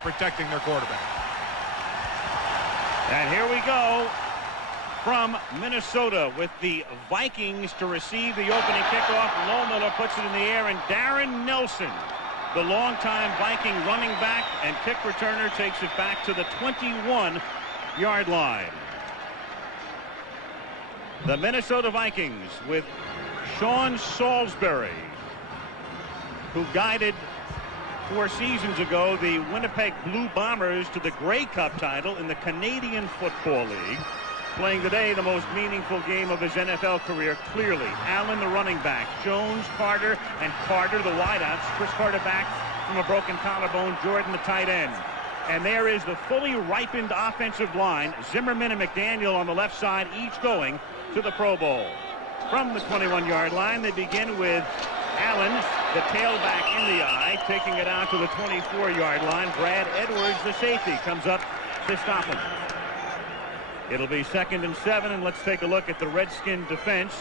protecting their quarterback. And here we go from Minnesota with the Vikings to receive the opening kickoff. Lohmiller puts it in the air, and Darren Nelson, the longtime Viking running back and kick returner, takes it back to the 21-yard line. The Minnesota Vikings with Sean Salisbury, who guided 4 seasons ago the Winnipeg Blue Bombers to the Grey Cup title in the Canadian Football League. Playing today the most meaningful game of his NFL career, clearly. Allen, the running back. Jones, Carter, and Carter, the wideouts. Chris Carter back from a broken collarbone. Jordan, the tight end. And there is the fully ripened offensive line. Zimmerman and McDaniel on the left side, each going to the Pro Bowl. From the 21-yard line, they begin with Allen, the tailback in the eye, taking it out to the 24-yard line. Brad Edwards, the safety, comes up to stop him. It'll be 2nd and 7, and let's take a look at the Redskin defense.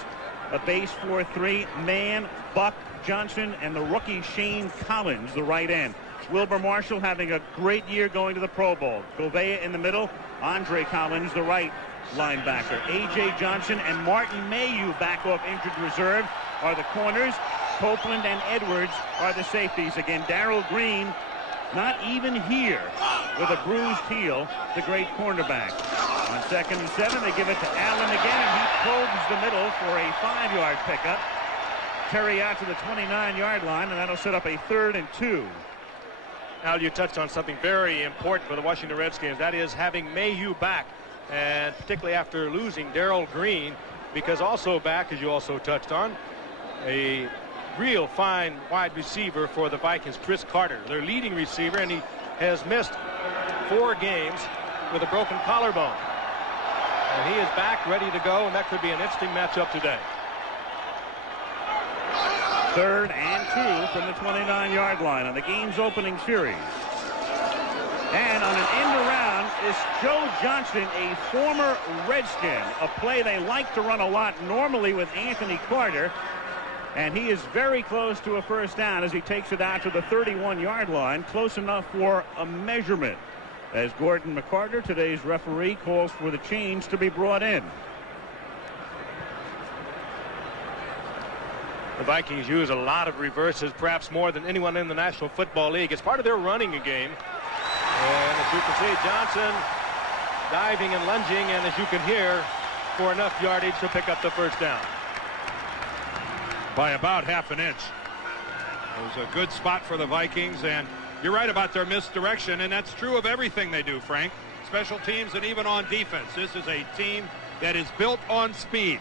A base 4-3, Mann, Buck, Johnson, and the rookie Shane Collins, the right end. Wilbur Marshall having a great year going to the Pro Bowl. Gouveia in the middle, Andre Collins, the right linebacker. A.J. Johnson and Martin Mayhew, back off injured reserve, are the corners. Copeland and Edwards are the safeties. Again, Darrell Green not even here with a bruised heel, the great cornerback. On 2nd and 7, they give it to Allen again, and he probes the middle for a 5-yard pickup. Carry out to the 29-yard line, and that'll set up a 3rd and 2. Al, you touched on something very important for the Washington Redskins. That is having Mayhew back, and particularly after losing Darrell Green, because also back, as you also touched on, a real fine wide receiver for the Vikings, Chris Carter, their leading receiver, and he has missed 4 games with a broken collarbone. And he is back, ready to go, and that could be an interesting matchup today. 3rd and 2 from the 29-yard line on the game's opening series. And on an end around is Joe Johnson, a former Redskin, a play they like to run a lot normally with Anthony Carter. And he is very close to a 1st down as he takes it out to the 31-yard line, close enough for a measurement, as Gordon McCarter, today's referee, calls for the change to be brought in. The Vikings use a lot of reverses, perhaps more than anyone in the National Football League. It's part of their running game. And as you can see, Johnson diving and lunging, and as you can hear, for enough yardage to pick up the 1st down. By about half an inch. It was a good spot for the Vikings, and you're right about their misdirection, and that's true of everything they do, Frank. Special teams and even on defense. This is a team that is built on speed.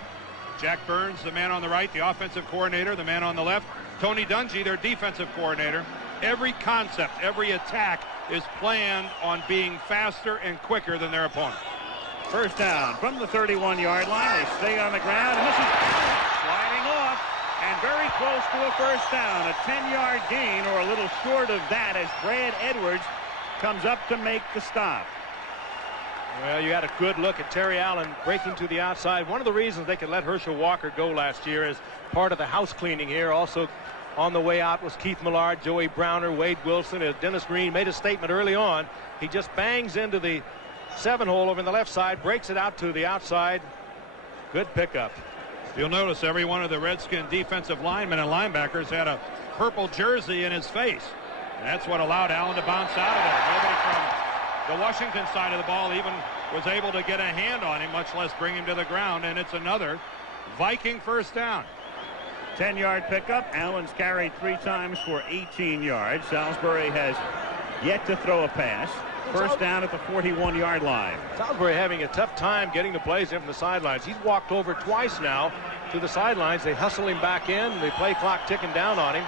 Jack Burns, the man on the right, the offensive coordinator, the man on the left. Tony Dungy, their defensive coordinator. Every concept, every attack is planned on being faster and quicker than their opponent. 1st down from the 31-yard line. They stay on the ground, and this is sliding off. And very close to a 1st down, a 10-yard gain, or a little short of that, as Brad Edwards comes up to make the stop. Well, you got a good look at Terry Allen breaking to the outside. One of the reasons they could let Herschel Walker go last year is part of the house cleaning here. Also on the way out was Keith Millard, Joey Browner, Wade Wilson, as Dennis Green made a statement early on. He just bangs into the 7-hole over in the left side, breaks it out to the outside. Good pickup. You'll notice every one of the Redskin defensive linemen and linebackers had a purple jersey in his face. And that's what allowed Allen to bounce out of there. Nobody from the Washington side of the ball even was able to get a hand on him, much less bring him to the ground. And it's another Viking 1st down. 10-yard pickup. Allen's carried 3 times for 18 yards. Salisbury has yet to throw a pass. 1st down at the 41-yard line. Salisbury having a tough time getting the plays in from the sidelines. He's walked over twice now to the sidelines. They hustle him back in. The play clock ticking down on him.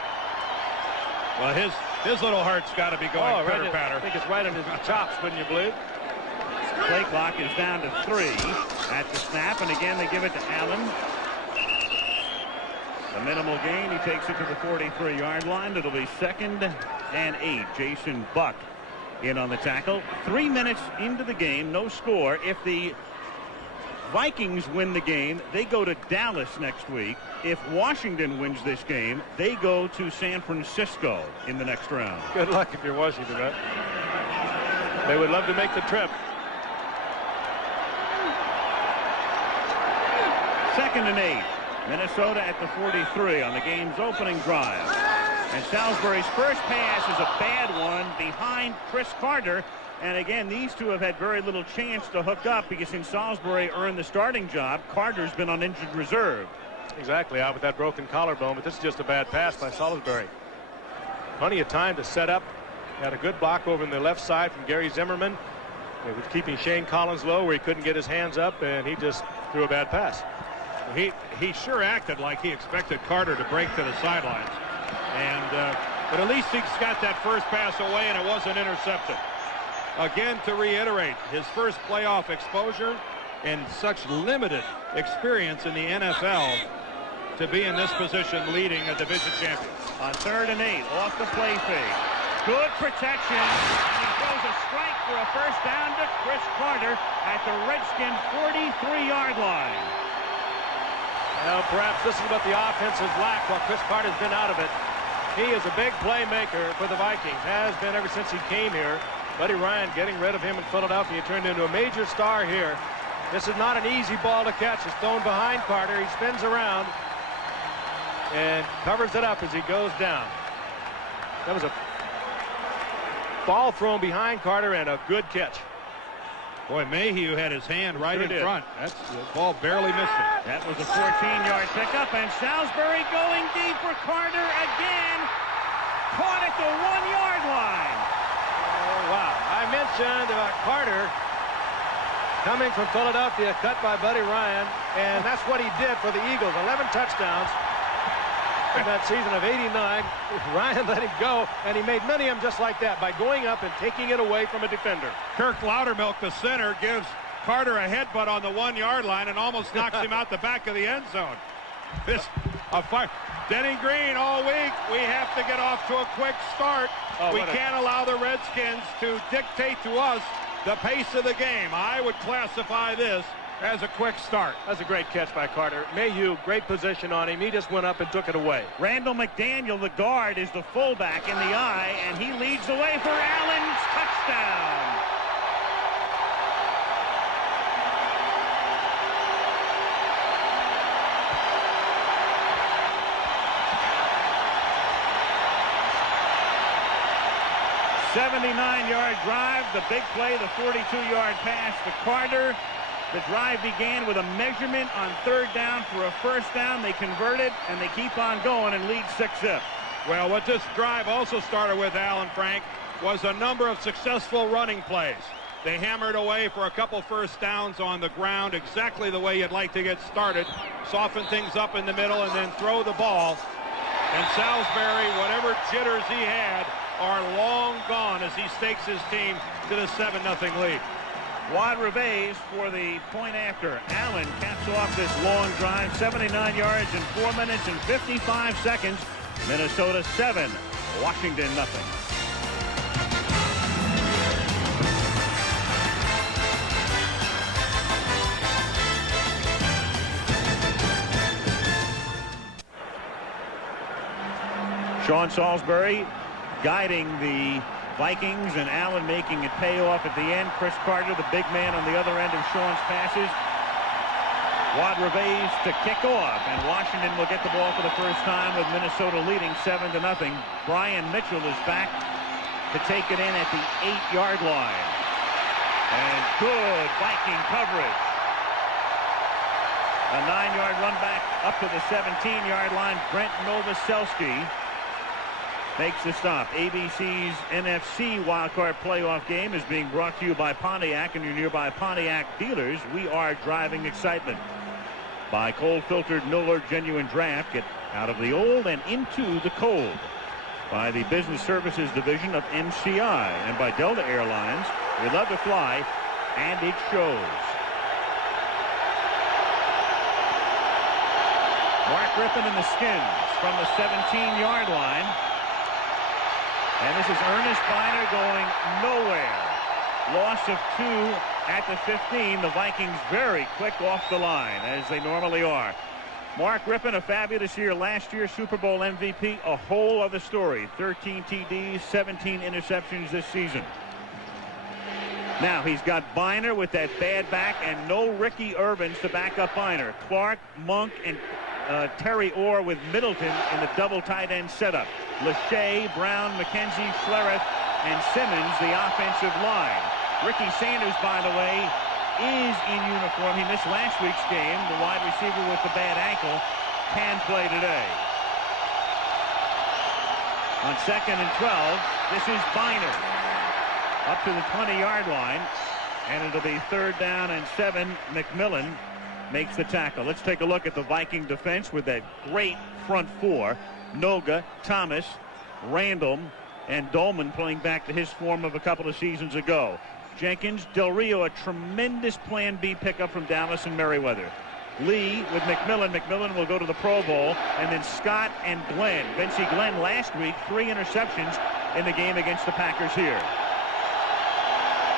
Well, his little heart's got to be going pitter-patter. I think it's right on his chops, wouldn't you believe? Play clock is down to 3 at the snap, and again they give it to Allen. A minimal gain. He takes it to the 43-yard line. It'll be 2nd and 8. Jason Buck in on the tackle. 3 minutes into the game, no score. If the Vikings win the game, they go to Dallas next week. If Washington wins this game, they go to San Francisco in the next round. Good luck if you're Washington, right? They would love to make the trip. 2nd and 8. Minnesota at the 43 on the game's opening drive. And Salisbury's first pass is a bad one behind Chris Carter. And again, these two have had very little chance to hook up because since Salisbury earned the starting job, Carter's been on injured reserve. Exactly, out with that broken collarbone, but this is just a bad pass by Salisbury. Plenty of time to set up. Had a good block over in the left side from Gary Zimmerman. He was keeping Shane Collins low where he couldn't get his hands up, and he just threw a bad pass. He sure acted like he expected Carter to break to the sidelines. But at least he's got that first pass away, and it wasn't intercepted. Again, to reiterate, his first playoff exposure and such limited experience in the NFL to be in this position leading a division champion. On 3rd and 8, off the play fake. Good protection, and he throws a strike for a first down to Chris Carter at the Redskin 43-yard line. Well, perhaps this is what the offense has lacked while Chris Carter's been out of it. He is a big playmaker for the Vikings, has been ever since he came here. Buddy Ryan getting rid of him in Philadelphia. He turned into a major star here. This is not an easy ball to catch. It's thrown behind Carter. He spins around and covers it up as he goes down. That was a ball thrown behind Carter and a good catch. Boy, Mayhew had his hand right in front. The ball barely missed it. That was a 14-yard pickup, and Salisbury going deep for Carter again. Caught at the 1-yard line. Oh, wow. I mentioned about Carter coming from Philadelphia, cut by Buddy Ryan, and that's what he did for the Eagles. 11 touchdowns in that season of '89. Ryan let him go, and he made many of them just like that by going up and taking it away from a defender. Kirk Loudermilk, the center, gives Carter a headbutt on the 1-yard line and almost knocks him out the back of the end zone. Denny Green all week. We have to get off to a quick start. We can't allow the Redskins to dictate to us the pace of the game. I would classify this as a quick start. That's a great catch by Carter. Mayhew, great position on him. He just went up and took it away. Randall McDaniel, the guard, is the fullback in the eye, and he leads the way for Allen's touchdown. '79-yard drive, the big play, the 42-yard pass to Carter. The drive began with a measurement on 3rd down for a first down. They converted, and they keep on going and lead 6-zip. Well, what this drive also started with, Alan Frank, was a number of successful running plays. They hammered away for a couple first downs on the ground, exactly the way you'd like to get started. Soften things up in the middle and then throw the ball. And Salisbury, whatever jitters he had, are long gone as he stakes his team to the 7-0 lead. Wad Reves for the point after. Allen caps off this long drive, 79 yards in 4 minutes and 55 seconds. Minnesota 7, Washington nothing. Sean Salisbury guiding the Vikings, and Allen making it pay off at the end. Chris Carter, the big man on the other end of Sean's passes. Wad Reves to kick off, and Washington will get the ball for the first time with Minnesota leading 7-0. Brian Mitchell is back to take it in at the 8-yard line. And good Viking coverage. A 9-yard run back up to the 17-yard line. Brent Novoselski makes the stop. ABC's NFC wildcard playoff game is being brought to you by Pontiac and your nearby Pontiac dealers. We are driving excitement. By cold filtered Miller Genuine Draft. Get out of the old and into the cold. By the Business Services Division of MCI. And by Delta Airlines. We love to fly, and it shows. Mark Rippon and the Skins from the 17-yard line. And this is Ernest Biner going nowhere. Loss of 2 at the 15. The Vikings very quick off the line, as they normally are. Mark Rippon, a fabulous year last year, Super Bowl MVP, a whole other story. 13 TDs, 17 interceptions this season. Now he's got Biner with that bad back and no Ricky Irvins to back up Biner. Clark, Monk, and Terry Orr with Middleton in the double tight end setup. Lachey, Brown, McKenzie, Flereth, and Simmons the offensive line. Ricky Sanders, by the way, is in uniform. He missed last week's game. The wide receiver with the bad ankle can play today. On 2nd and 12, this is Biner. Up to the 20-yard line, and it'll be 3rd down and 7. McMillan makes the tackle. Let's take a look at the Viking defense with that great front four. Noga, Thomas, Randall, and Dolman playing back to his form of a couple of seasons ago. Jenkins, Del Rio, a tremendous Plan B pickup from Dallas and Merriweather. Lee with McMillan. McMillan will go to the Pro Bowl. And then Scott and Glenn. Vincey Glenn last week, 3 interceptions in the game against the Packers here.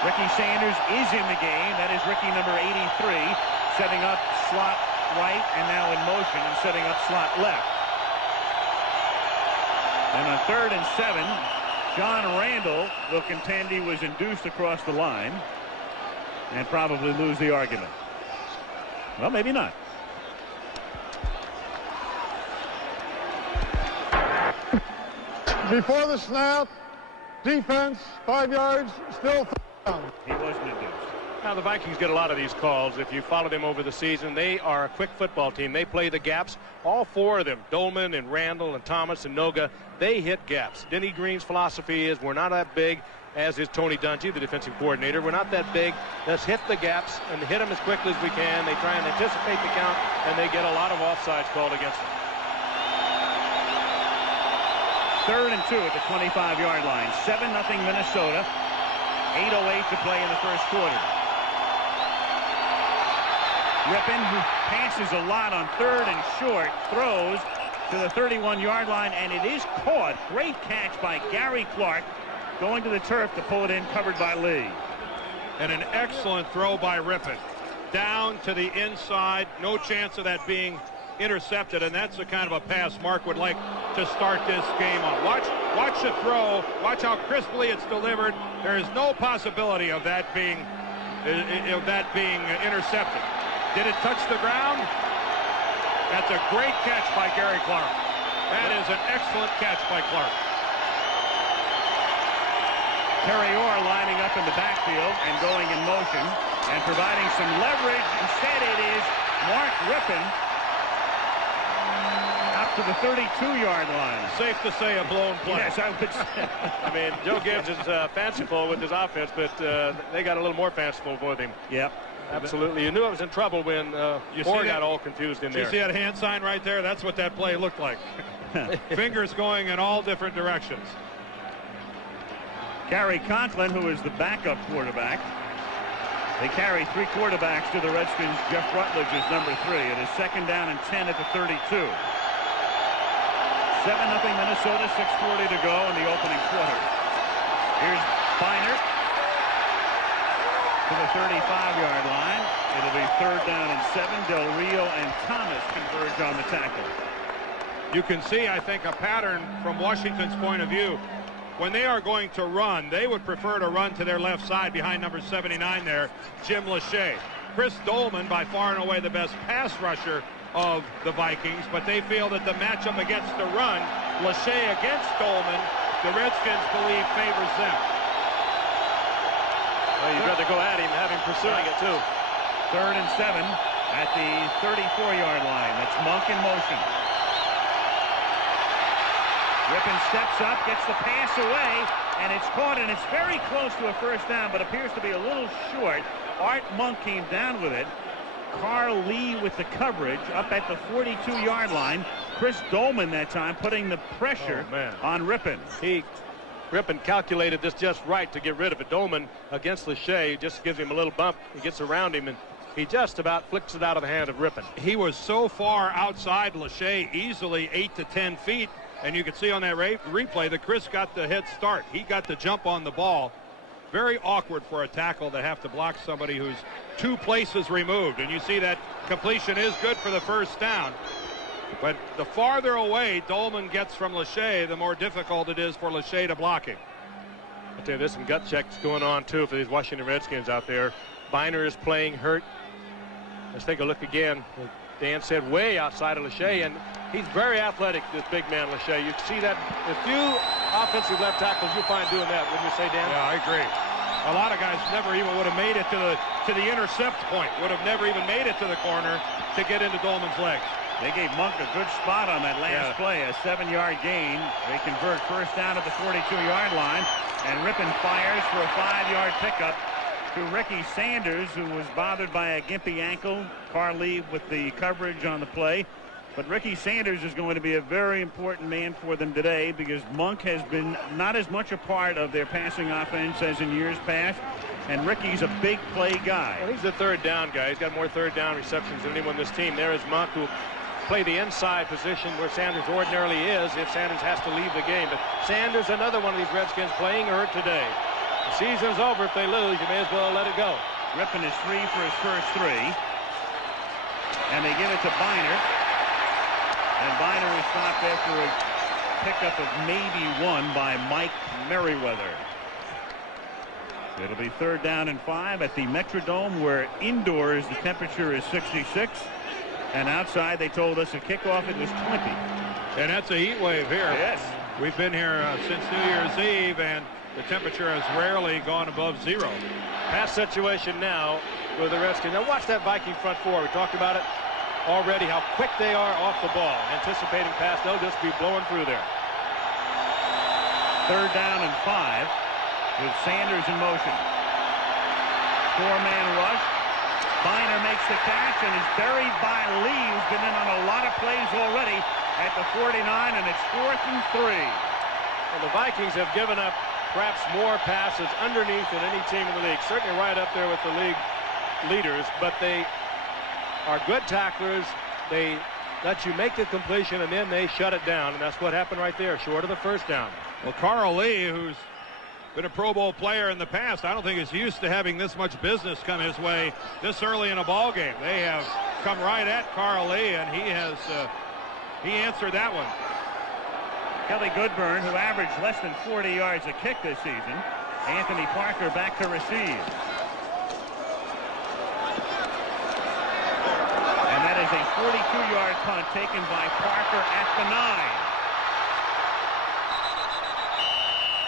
Ricky Sanders is in the game. That is Ricky number 83, setting up slot right and now in motion and setting up slot left. And on 3rd and 7, John Randall will contend he was induced across the line and probably lose the argument. Well, maybe not. Before the snap, defense, 5 yards, still down. He wasn't induced. Now, the Vikings get a lot of these calls. If you follow them over the season, they are a quick football team. They play the gaps. All 4 of them, Dolman and Randall and Thomas and Noga, they hit gaps. Denny Green's philosophy is we're not that big, as is Tony Dungy, the defensive coordinator. We're not that big. Let's hit the gaps and hit them as quickly as we can. They try and anticipate the count, and they get a lot of offsides called against them. 3rd and 2 at the 25-yard line. 7-0 Minnesota. 8:08 to play in the first quarter. Rippon, who passes a lot on 3rd and short, throws to the 31-yard line, and it is caught. Great catch by Gary Clark, going to the turf to pull it in, covered by Lee. And an excellent throw by Rippon. Down to the inside. No chance of that being intercepted, and that's the kind of a pass Mark would like to start this game on. Watch the throw. Watch how crisply it's delivered. There is no possibility of that being intercepted. Did it touch the ground? That's a great catch by Gary Clark. That is an excellent catch by Clark. Terry Orr lining up in the backfield and going in motion and providing some leverage. Instead, it is Mark Rippon up to the 32-yard line. Safe to say a blown play. Yes, I would say. I mean, Joe Gibbs is fanciful with his offense, but they got a little more fanciful with him. Yep. Absolutely. You knew I was in trouble when Orr got all confused in there. You see that hand sign right there? That's what that play looked like. Fingers going in all different directions. Gary Conklin, who is the backup quarterback. They carry 3 quarterbacks to the Redskins. Jeff Rutledge is number 3. It is 2nd down and 10 at the 32. 7-0 Minnesota, 6:40 to go in the opening quarter. Here's Biner to the 35-yard line. It'll be 3rd down and 7. Del Rio and Thomas converge on the tackle. You can see, I think, a pattern from Washington's point of view. When they are going to run, they would prefer to run to their left side behind number 79 there, Jim Lachey. Chris Dolman, by far and away the best pass rusher of the Vikings, but they feel that the matchup against the run, Lachey against Dolman, the Redskins believe favors them. Well, you'd rather go at him, have him pursuing it too. 3rd and 7 at the 34-yard line. That's Monk in motion. Rippon steps up, gets the pass away, and it's caught, and it's very close to a first down, but appears to be a little short. Art Monk came down with it. Carl Lee with the coverage up at the 42-yard line. Chris Dolman that time putting the pressure on Rippon. Rippon calculated this just right to get rid of it. Dolman against Lachey just gives him a little bump. He gets around him, and he just about flicks it out of the hand of Rippon. He was so far outside Lachey, easily 8 to 10 feet. And you can see on that replay that Chris got the head start. He got the jump on the ball. Very awkward for a tackle to have to block somebody who's 2 places removed. And you see that completion is good for the first down. But the farther away Dolman gets from Lachey, the more difficult it is for Lachey to block him. I'll tell you, there's some gut checks going on, too, for these Washington Redskins out there. Biner is playing hurt. Let's take a look again. Dan said way outside of Lachey, and he's very athletic, this big man Lachey. You see that a few offensive left tackles you find doing that, wouldn't you say, Dan? Yeah, I agree. A lot of guys never even would have made it to the intercept point, would have never even made it to the corner to get into Dolman's legs. They gave Monk a good spot on that last play, a 7-yard gain. They convert first down at the 42-yard line, and Rippon fires for a 5-yard pickup to Ricky Sanders, who was bothered by a gimpy ankle. Carlee with the coverage on the play. But Ricky Sanders is going to be a very important man for them today because Monk has been not as much a part of their passing offense as in years past. And Ricky's a big play guy. Well, he's a third down guy. He's got more third down receptions than anyone on this team. There is Monk, who play the inside position where Sanders ordinarily is if Sanders has to leave the game. But Sanders, another one of these Redskins playing hurt today. The season's over. If they lose, you may as well let it go. Rippon is 3 for his first 3. And they give it to Biner. And Biner is stopped after a pickup of maybe 1 by Mike Merriweather. It'll be 3rd down and 5 at the Metrodome, where indoors the temperature is 66. And outside, they told us a kickoff, it was 20. And that's a heat wave here. Yes. We've been here since New Year's Eve, and the temperature has rarely gone above 0. Pass situation now with the Redskins. Now watch that Viking front four. We talked about it already, how quick they are off the ball. Anticipating pass, they'll just be blowing through there. 3rd down and 5 with Sanders in motion. 4-man rush. Biner makes the catch and is buried by Lee, who's been in on a lot of plays already at the 49, and it's 4th and 3. Well, the Vikings have given up perhaps more passes underneath than any team in the league. Certainly right up there with the league leaders, but they are good tacklers. They let you make the completion, and then they shut it down, and that's what happened right there, short of the first down. Well, Carl Lee, who's been a Pro Bowl player in the past, I don't think is used to having this much business come his way this early in a ball game. They have come right at Carl Lee, and he answered that one. Kelly Goodburn, who averaged less than 40 yards a kick this season. Anthony Parker back to receive. And that is a 42-yard punt taken by Parker at the 9.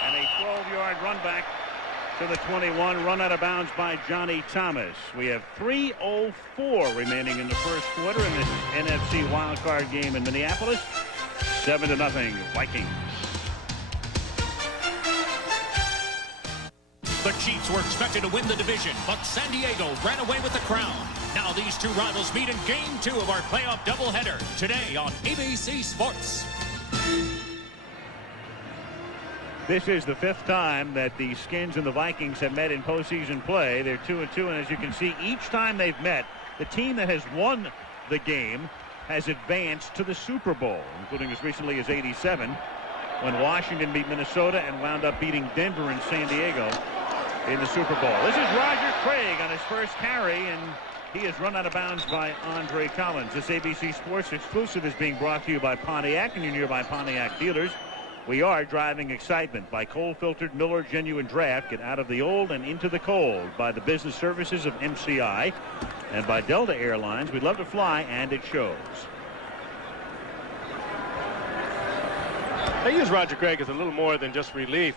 And a 12-yard run back to the 21, run out of bounds by Johnny Thomas. We have 3:04 remaining in the first quarter in this NFC wildcard game in Minneapolis. 7-0 Vikings. The Chiefs were expected to win the division, but San Diego ran away with the crown. Now these two rivals meet in Game 2 of our playoff doubleheader today on ABC Sports. This is the 5th time that the Skins and the Vikings have met in postseason play. They're 2-2, and as you can see, each time they've met, the team that has won the game has advanced to the Super Bowl, including as recently as '87, when Washington beat Minnesota and wound up beating Denver and San Diego in the Super Bowl. This is Roger Craig on his first carry, and he is run out of bounds by Andre Collins. This ABC Sports exclusive is being brought to you by Pontiac and your nearby Pontiac dealers. We are driving excitement by cold-filtered Miller Genuine Draft. Get out of the old and into the cold by the business services of MCI and by Delta Airlines. We love to fly, and it shows. They use Roger Craig as a little more than just relief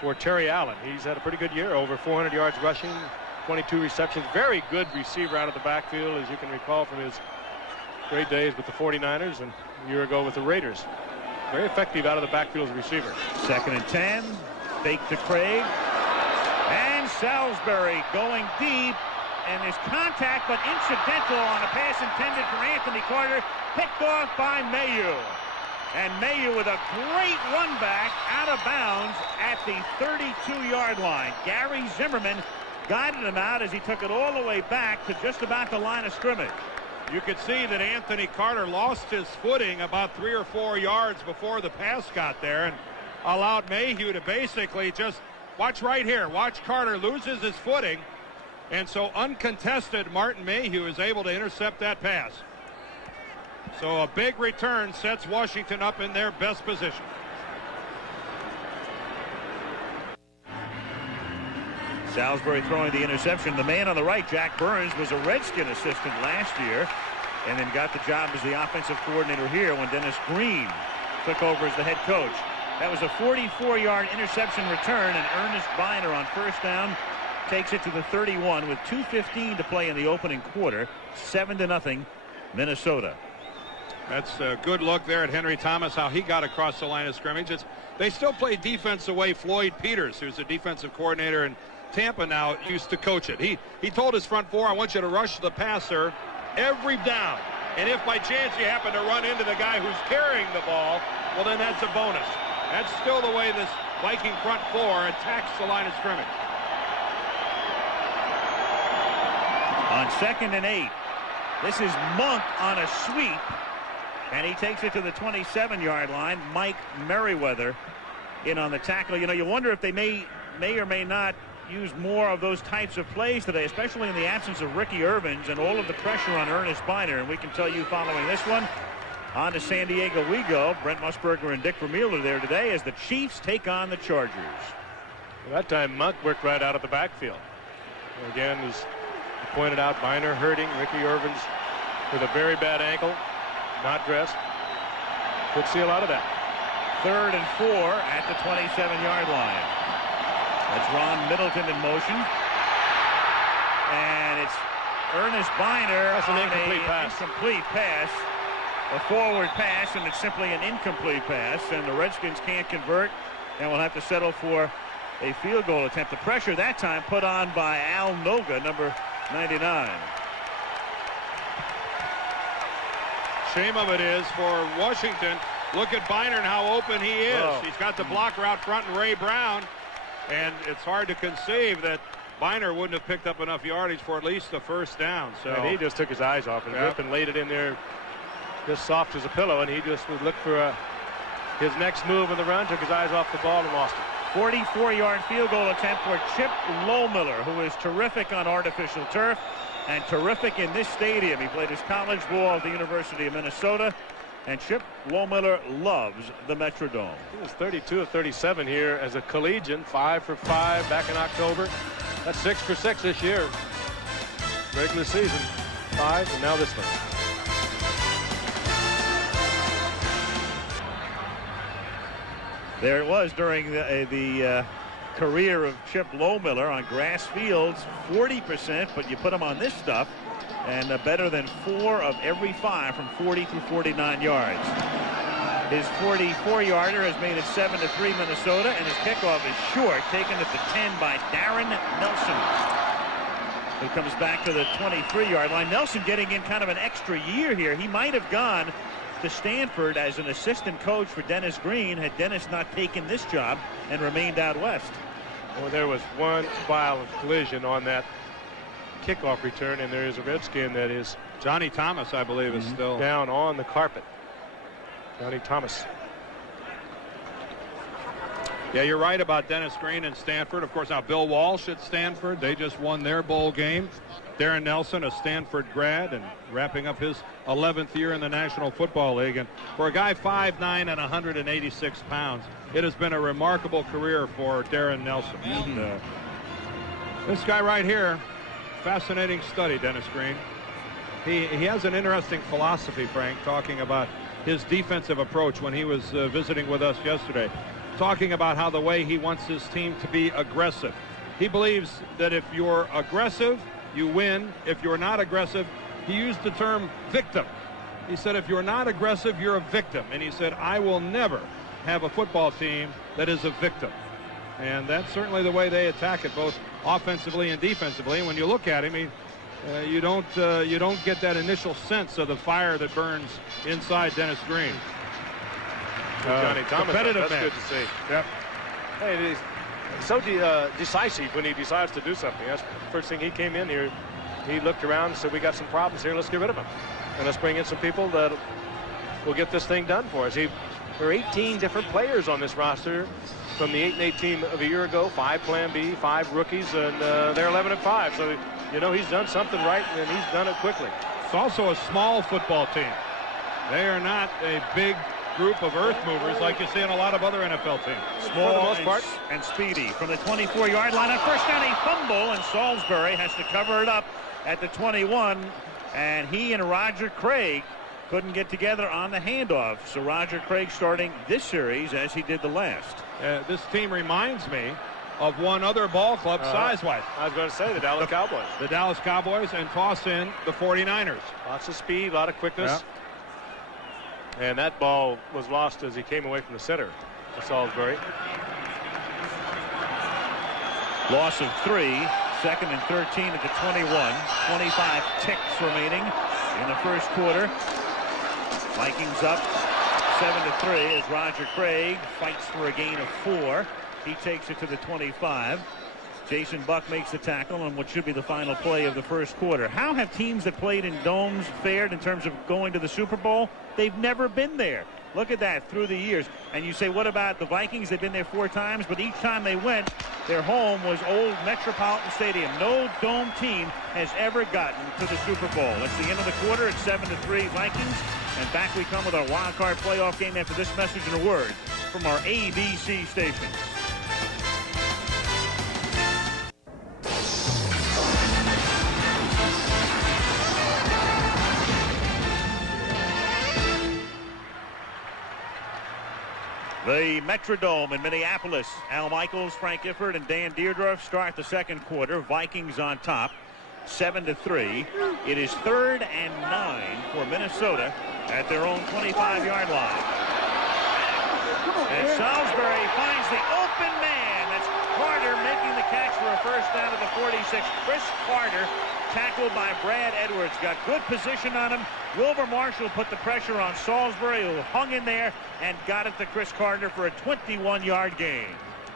for Terry Allen. He's had a pretty good year, over 400 yards rushing, 22 receptions. Very good receiver out of the backfield, as you can recall from his great days with the 49ers and a year ago with the Raiders. Very effective out of the backfield as a receiver. 2nd and 10. Fake to Craig. And Salisbury going deep. And there's contact, but incidental on a pass intended for Anthony Carter. Picked off by Mayu. And Mayu with a great run back out of bounds at the 32-yard line. Gary Zimmerman guided him out as he took it all the way back to just about the line of scrimmage. You could see that Anthony Carter lost his footing about 3 or 4 yards before the pass got there and allowed Mayhew to basically just watch right here. Watch Carter loses his footing. And so uncontested, Martin Mayhew is able to intercept that pass. So a big return sets Washington up in their best position. Salisbury throwing the interception. The man on the right, Jack Burns, was a Redskin assistant last year and then got the job as the offensive coordinator here when Dennis Green took over as the head coach. That was a 44-yard interception return, and Ernest Biner on first down takes it to the 31 with 2:15 to play in the opening quarter. 7-0 Minnesota. That's a good look there at Henry Thomas, how he got across the line of scrimmage. They still play defense the way Floyd Peters, who's the defensive coordinator in Tampa now, used to coach it. He told his front four, I want you to rush the passer every down. And if by chance you happen to run into the guy who's carrying the ball, well, then that's a bonus. That's still the way this Viking front four attacks the line of scrimmage. On 2nd and 8, this is Monk on a sweep, and he takes it to the 27-yard line. Mike Merriweather in on the tackle. You know, you wonder if they may or may not use more of those types of plays today, especially in the absence of Ricky Irvins and all of the pressure on Ernest Biner. And we can tell you following this one, on to San Diego we go. Brent Musburger and Dick Vermeil are there today as the Chiefs take on the Chargers. Well, that time Monk worked right out of the backfield. Again, as you pointed out, Biner hurting. Ricky Irvins with a very bad ankle, not dressed. Could see a lot of that. 3rd and 4 at the 27-yard line. That's Ron Middleton in motion. And it's Ernest Biner. That's an incomplete pass. Incomplete pass. A forward pass, and it's simply an incomplete pass. And the Redskins can't convert, and will have to settle for a field goal attempt. The pressure that time put on by Al Noga, number 99. Shame of it is for Washington. Look at Biner and how open he is. Oh. He's got the blocker out front and Ray Brown. And it's hard to conceive that Biner wouldn't have picked up enough yardage for at least the first down. So and he just took his eyes off and Rip and laid it in there just soft as a pillow, and he just would look for his next move in the run, took his eyes off the ball and lost it. 44-yard field goal attempt for Chip Lohmiller, who is terrific on artificial turf and terrific in this stadium. He played his college ball at the University of Minnesota, and Chip Lohmiller loves the Metrodome. He was 32 of 37 here as a collegian, 5 for 5 back in October. That's 6 for 6 this year. Regular season, 5, and now this one. There it was during the career of Chip Lohmiller on grass fields, 40%, but you put him on this stuff, and better than 4 of every 5 from 40 through 49 yards. His 44-yarder has made it 7-3 Minnesota, and his kickoff is short, taken at the 10 by Darren Nelson, who comes back to the 23-yard line. Nelson getting in kind of an extra year here. He might have gone to Stanford as an assistant coach for Dennis Green had Dennis not taken this job and remained out west. Well, there was one violent collision on that kickoff return, and there is a Redskin that is Johnny Thomas, I believe, is still down on the carpet. Johnny Thomas. Yeah, you're right about Dennis Green and Stanford. Of course, now Bill Walsh at Stanford. They just won their bowl game. Darren Nelson, a Stanford grad, and wrapping up his 11th year in the National Football League. And for a guy 5'9" and 186 pounds, it has been a remarkable career for Darren Nelson. And, this guy right here, fascinating study, Dennis Green. He has an interesting philosophy, Frank, talking about his defensive approach when he was visiting with us yesterday, talking about how the way he wants his team to be aggressive. He believes that if you're aggressive, you win. If you're not aggressive, he used the term victim. He said, if you're not aggressive, you're a victim. And he said, I will never have a football team that is a victim. And that's certainly the way they attack it, both offensively and defensively. And when you look at him, you don't get that initial sense of the fire that burns inside Dennis Green. Johnny Thomas, competitive that's man. good to see. Yep. Hey, he's so decisive when he decides to do something. That's the first thing he came in here. He looked around and said, we got some problems here. Let's get rid of them. And let's bring in some people that will get this thing done for us. There are 18 different players on this roster from the 8-8 team of a year ago. 5 Plan B, 5 rookies, and they're 11-5. So, you know, he's done something right, and he's done it quickly. It's also a small football team. They are not a big group of earth movers like you see in a lot of other NFL teams. Small For the most part. and speedy. From the 24-yard line on first down, a fumble, and Salisbury has to cover it up at the 21. And he and Roger Craig couldn't get together on the handoff. So Roger Craig starting this series as he did the last. This team reminds me of one other ball club size-wise. I was going to say the Dallas Cowboys. The Dallas Cowboys, and toss in the 49ers. Lots of speed, a lot of quickness. Yeah. And that ball was lost as he came away from the center to Salisbury. Loss of 3. Second and 13 at the 21. 25 ticks remaining in the first quarter. Vikings up 7-3 as Roger Craig fights for a gain of 4. He takes it to the 25. Jason Buck makes the tackle on what should be the final play of the first quarter. How have teams that played in domes fared in terms of going to the Super Bowl? They've never been there. Look at that through the years. And you say, what about the Vikings? They've been there 4 times, but each time they went, their home was old Metropolitan Stadium. No dome team has ever gotten to the Super Bowl. It's the end of the quarter. It's 7-3 Vikings. And back we come with our wild card playoff game after this message and a word from our ABC station. The Metrodome in Minneapolis. Al Michaels, Frank Gifford, and Dan Deerdorf start the second quarter. Vikings on top, 7-3. It is 3rd and 9 for Minnesota at their own 25-yard line. And Salisbury finds the open man. That's Carter making the catch for a first down at the 46. Chris Carter, tackled by Brad Edwards. Got good position on him. Wilbur Marshall put the pressure on Salisbury, who hung in there and got it to Chris Carter for a 21-yard gain.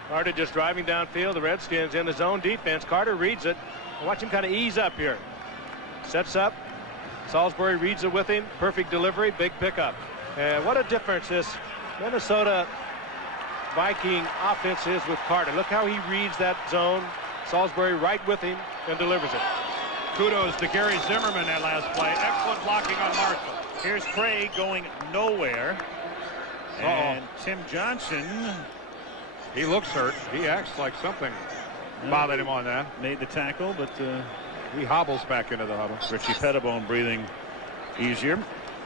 Carter just driving downfield. The Redskins in the zone defense. Carter reads it. Watch him kind of ease up here. Sets up. Salisbury reads it with him. Perfect delivery. Big pickup. And what a difference this Minnesota Viking offense is with Carter. Look how he reads that zone. Salisbury right with him and delivers it. Kudos to Gary Zimmerman that last play. Excellent blocking on Marshall. Here's Craig going nowhere. And Tim Johnson. He looks hurt. He acts like something bothered him on that. Made the tackle, but he hobbles back into the huddle. Richie Pettibone breathing easier.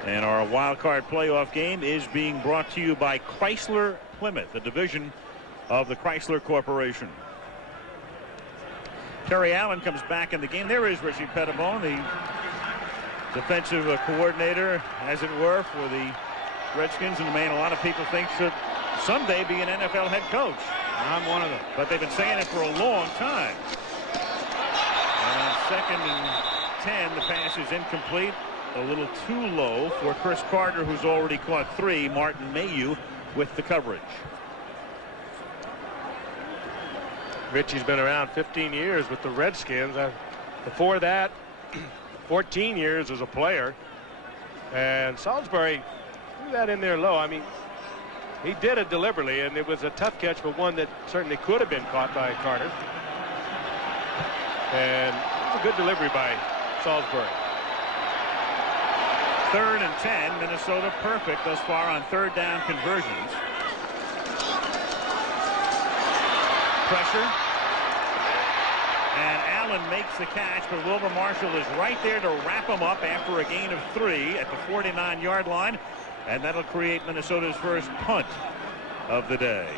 And our wild card playoff game is being brought to you by Chrysler Plymouth, a division of the Chrysler Corporation. Terry Allen comes back in the game. There is Richie Pettibone, the defensive coordinator, as it were, for the Redskins, and the man a lot of people think should someday be an NFL head coach. I'm one of them. But they've been saying it for a long time. And on 2nd and 10, the pass is incomplete. A little too low for Chris Carter, who's already caught 3. Martin Mayhew with the coverage. Richie's been around 15 years with the Redskins. Before that, 14 years as a player. And Salisbury threw that in there low. I mean, he did it deliberately, and it was a tough catch, but one that certainly could have been caught by Carter. And it was a good delivery by Salisbury. 3rd and 10. Minnesota perfect thus far on 3rd down conversions. Pressure. And Allen makes the catch, but Wilbur Marshall is right there to wrap him up after a gain of 3 at the 49-yard line. And that'll create Minnesota's first punt of the day.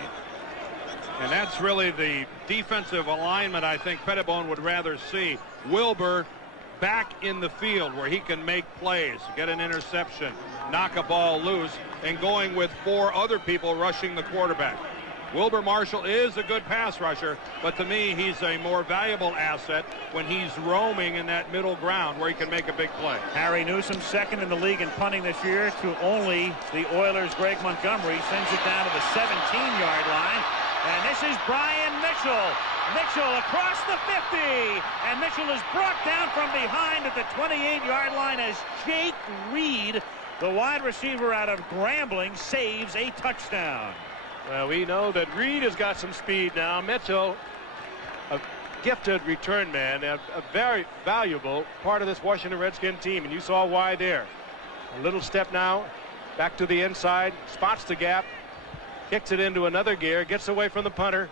And that's really the defensive alignment I think Pettibone would rather see. Wilbur back in the field where he can make plays, get an interception, knock a ball loose, and going with 4 other people rushing the quarterback. Wilbur Marshall is a good pass rusher, but to me, he's a more valuable asset when he's roaming in that middle ground where he can make a big play. Harry Newsome, 2nd in the league in punting this year to only the Oilers' Greg Montgomery. Sends it down to the 17-yard line. And this is Brian Mitchell. Mitchell across the 50. And Mitchell is brought down from behind at the 28-yard line as Jake Reed, the wide receiver out of Grambling, saves a touchdown. Well, we know that Reed has got some speed now. Mitchell, a gifted return man, a very valuable part of this Washington Redskin team, and you saw why there. A little step now, back to the inside, spots the gap, kicks it into another gear, gets away from the punter,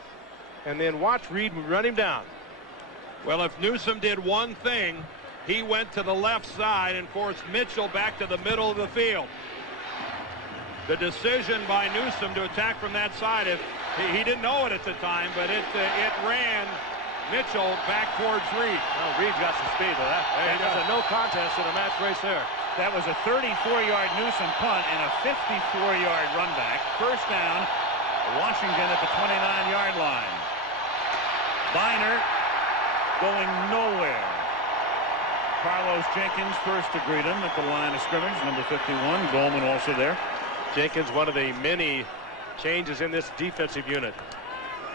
and then watch Reed run him down. Well, if Newsome did one thing, he went to the left side and forced Mitchell back to the middle of the field. The decision by Newsome to attack from that side, he didn't know it at the time, but it ran Mitchell back towards Reed. Oh, Reed's got some speed to that. There's a no contest in a match race there. That was a 34-yard Newsome punt and a 54-yard run back. First down, Washington at the 29-yard line. Biner going nowhere. Carlos Jenkins first to greet him at the line of scrimmage, number 51. Goldman also there. Jenkins, one of the many changes in this defensive unit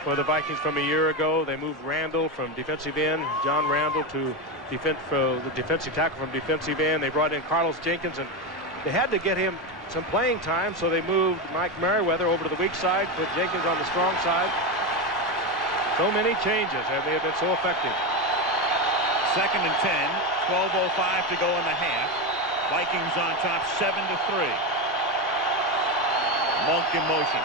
for the Vikings from a year ago. They moved Randall from defensive end, John Randall, to the defensive tackle from defensive end. They brought in Carlos Jenkins, and they had to get him some playing time, so they moved Mike Merriweather over to the weak side, put Jenkins on the strong side. So many changes, and they have been so effective. Second and 10, 12:05 to go in the half. Vikings on top 7-3. Monk in motion.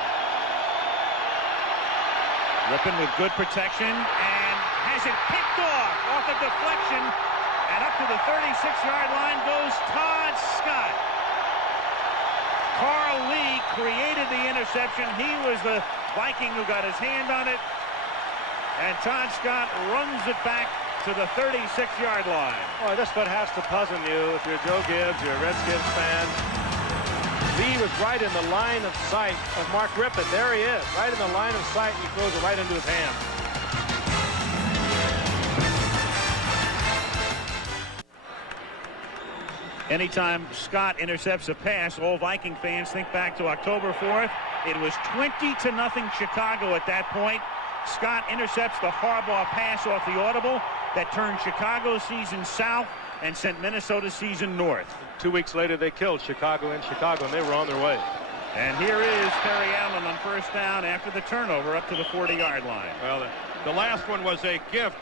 Rippon with good protection and has it picked off a deflection, and up to the 36-yard line goes Todd Scott. Carl Lee created the interception. He was the Viking who got his hand on it, and Todd Scott runs it back to the 36-yard line. Boy, this what has to puzzle you if you're Joe Gibbs, you're a Redskins fan. Lee was right in the line of sight of Mark Rippon. There he is, right in the line of sight, and he throws it right into his hand. Anytime Scott intercepts a pass, all Viking fans think back to October 4th. It was 20-0 Chicago at that point. Scott intercepts the Harbaugh pass off the audible that turned Chicago's season south and sent Minnesota's season north. 2 weeks later, they killed Chicago in Chicago, and they were on their way. And here is Terry Allen on first down after the turnover up to the 40-yard line. Well, the last one was a gift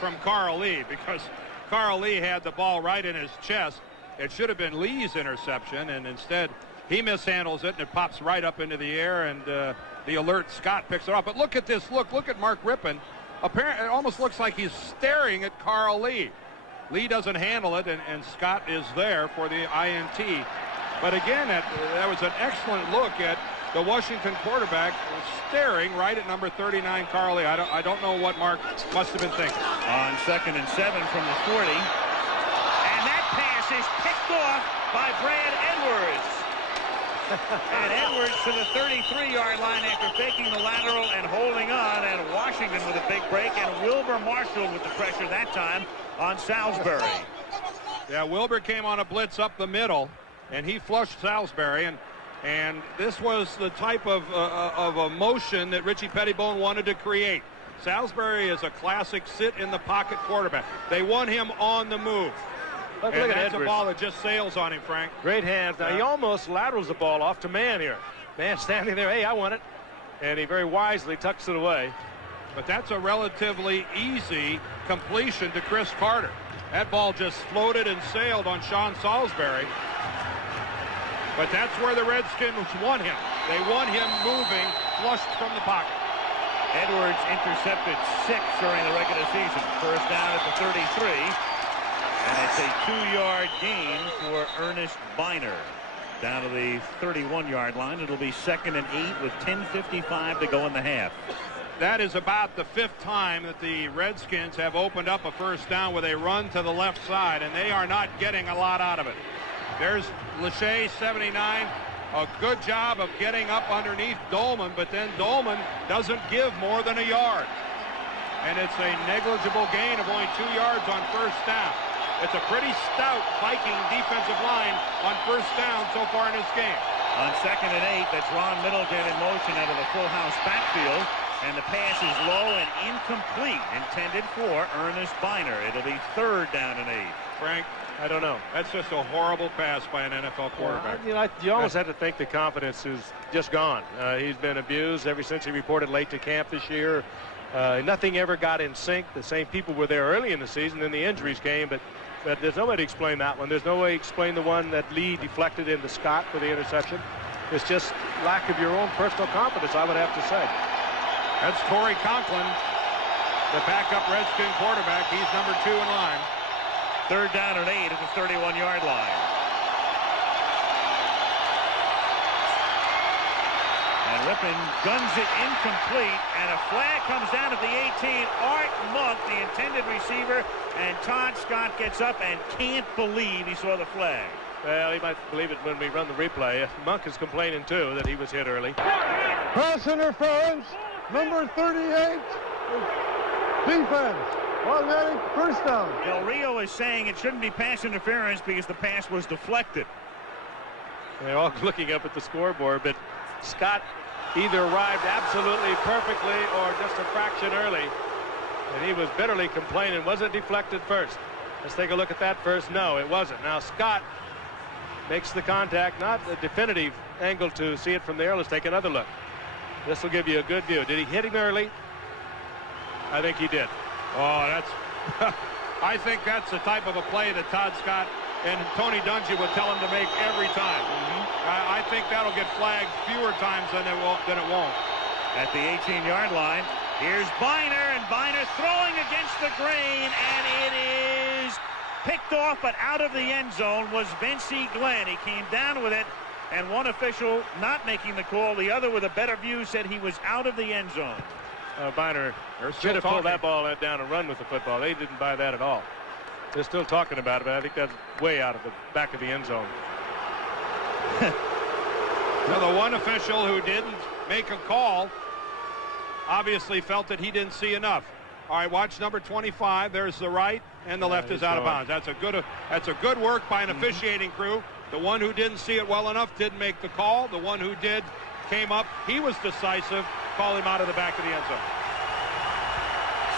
from Carl Lee, because Carl Lee had the ball right in his chest. It should have been Lee's interception, and instead he mishandles it, and it pops right up into the air, and the alert Scott picks it up. But look at this. Look at Mark Rippon. Apparently, it almost looks like he's staring at Carl Lee. Lee doesn't handle it, and Scott is there for the INT. But again, that was an excellent look at the Washington quarterback staring right at number 39, Carl Lee. I don't know what Mark must have been thinking. On 2nd and 7 from the 40. And that pass is picked off by Brad Edwards. And Edwards to the 33-yard line after faking the lateral and holding on, and Washington with a big break, and Wilbur Marshall with the pressure that time on Salisbury. Yeah, Wilbur came on a blitz up the middle, and he flushed Salisbury, and this was the type of a motion that Richie Pettibone wanted to create. Salisbury is a classic sit-in-the-pocket quarterback. They want him on the move. Look and at that's Edwards. a ball that just sails on him, Frank. Great hands. Now, Yeah. he almost laterals the ball off to Mann here. Mann standing there, hey, I want it. And he very wisely tucks it away. But that's a relatively easy completion to Chris Carter. That ball just floated and sailed on Sean Salisbury. But that's where the Redskins want him. They want him moving, flushed from the pocket. Edwards intercepted 6 during the regular season. First down at the 33. And it's a 2-yard gain for Ernest Biner. Down to the 31-yard line. It'll be 2nd and 8 with 10:55 to go in the half. That is about the 5th time that the Redskins have opened up a first down with a run to the left side, and they are not getting a lot out of it. There's Lachey, 79. A good job of getting up underneath Dolman, but then Dolman doesn't give more than a yard. And it's a negligible gain of only 2 yards on first down. It's a pretty stout Viking defensive line on first down so far in this game. On 2nd and 8, that's Ron Middleton in motion out of the full house backfield. And the pass is low and incomplete, intended for Ernest Biner. It'll be 3rd down and 8. Frank, I don't know. That's just a horrible pass by an NFL quarterback. You almost have to think the confidence is just gone. He's been abused ever since he reported late to camp this year. Nothing ever got in sync. The same people were there early in the season, then the injuries came, but but there's no way to explain that one. There's no way to explain the one that Lee deflected into Scott for the interception. It's just lack of your own personal confidence, I would have to say. That's Torrey Conklin, the backup Redskin quarterback. He's number 2 in line. 3rd down and 8 at the 31-yard line. And Rippon guns it incomplete, and a flag comes down at the 18. Art Monk, the intended receiver, and Todd Scott gets up and can't believe he saw the flag. Well, he might believe it when we run the replay. Monk is complaining, too, that he was hit early. Pass interference, number 38, defense. Automatic first down. Del Rio is saying it shouldn't be pass interference because the pass was deflected. They're all looking up at the scoreboard, but Scott either arrived absolutely perfectly or just a fraction early. And he was bitterly complaining. Was it deflected first? Let's take a look at that first. No, it wasn't. Now Scott makes the contact, not a definitive angle to see it from there. Let's take another look. This will give you a good view. Did he hit him early? I think he did. Oh, that's I think that's the type of a play that Todd Scott and Tony Dungy would tell him to make every time. I think that'll get flagged fewer times than it won't. At the 18-yard line, here's Biner, and Biner throwing against the grain, and it is picked off, but out of the end zone was Vincey Glenn. He came down with it, and one official not making the call. The other with a better view said he was out of the end zone. Biner should have pulled that ball down and run with the football. They didn't buy that at all. They're still talking about it, but I think that's way out of the back of the end zone. Now, the one official who didn't make a call obviously felt that he didn't see enough. All right, watch number 25. There's the right, and the left is out of bounds. That's a good work by an officiating crew. The one who didn't see it well enough didn't make the call. The one who did came up. He was decisive. Call him out of the back of the end zone.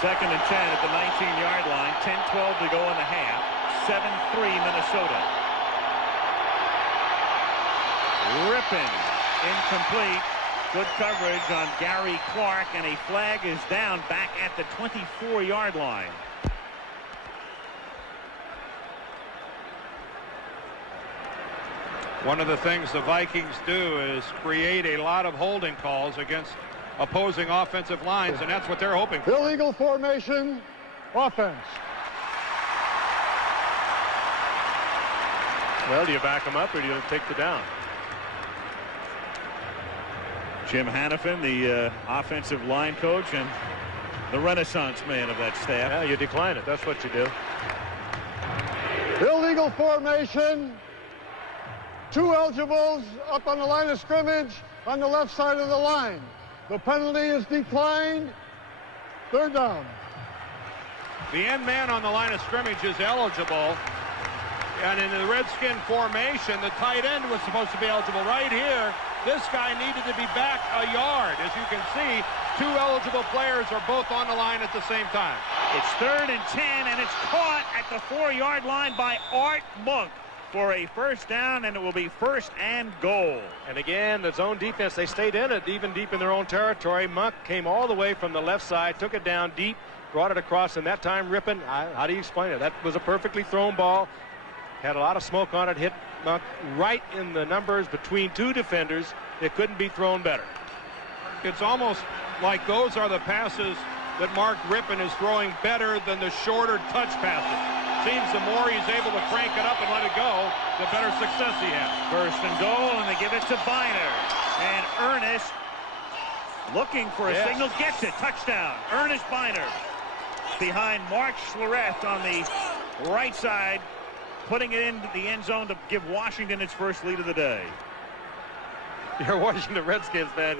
2nd and 10 at the 19-yard line. 10-12 to go in the half. 7-3 Minnesota. Rippon incomplete. Good coverage on Gary Clark, and a flag is down back at the 24-yard line. One of the things the Vikings do is create a lot of holding calls against opposing offensive lines, and that's what they're hoping for. Illegal formation, offense. Well, do you back him up or do you take the down? Jim Hannafin, the offensive line coach and the Renaissance man of that staff. Yeah, you decline it. That's what you do. Illegal formation. 2 eligibles up on the line of scrimmage on the left side of the line. The penalty is declined. 3rd down. The end man on the line of scrimmage is eligible. And in the Redskin formation, the tight end was supposed to be eligible. Right here, this guy needed to be back a yard. As you can see, 2 eligible players are both on the line at the same time. It's 3rd and 10, and it's caught at the 4-yard line by Art Monk for a first down, and it will be 1st and goal. And again, the zone defense, they stayed in it, even deep in their own territory. Monk came all the way from the left side, took it down deep, brought it across, and that time Rippon, how do you explain it? That was a perfectly thrown ball. Had a lot of smoke on it, hit Monk right in the numbers between 2 defenders. It couldn't be thrown better. It's almost like those are the passes that Mark Rippon is throwing better than the shorter touch passes. Seems the more he's able to crank it up and let it go, the better success he has. 1st and goal, and they give it to Biner. And Ernest, looking for a signal, gets it. Touchdown. Ernest Biner behind Mark Schlereth on the right side, putting it into the end zone to give Washington its first lead of the day. You're Washington Redskins, man.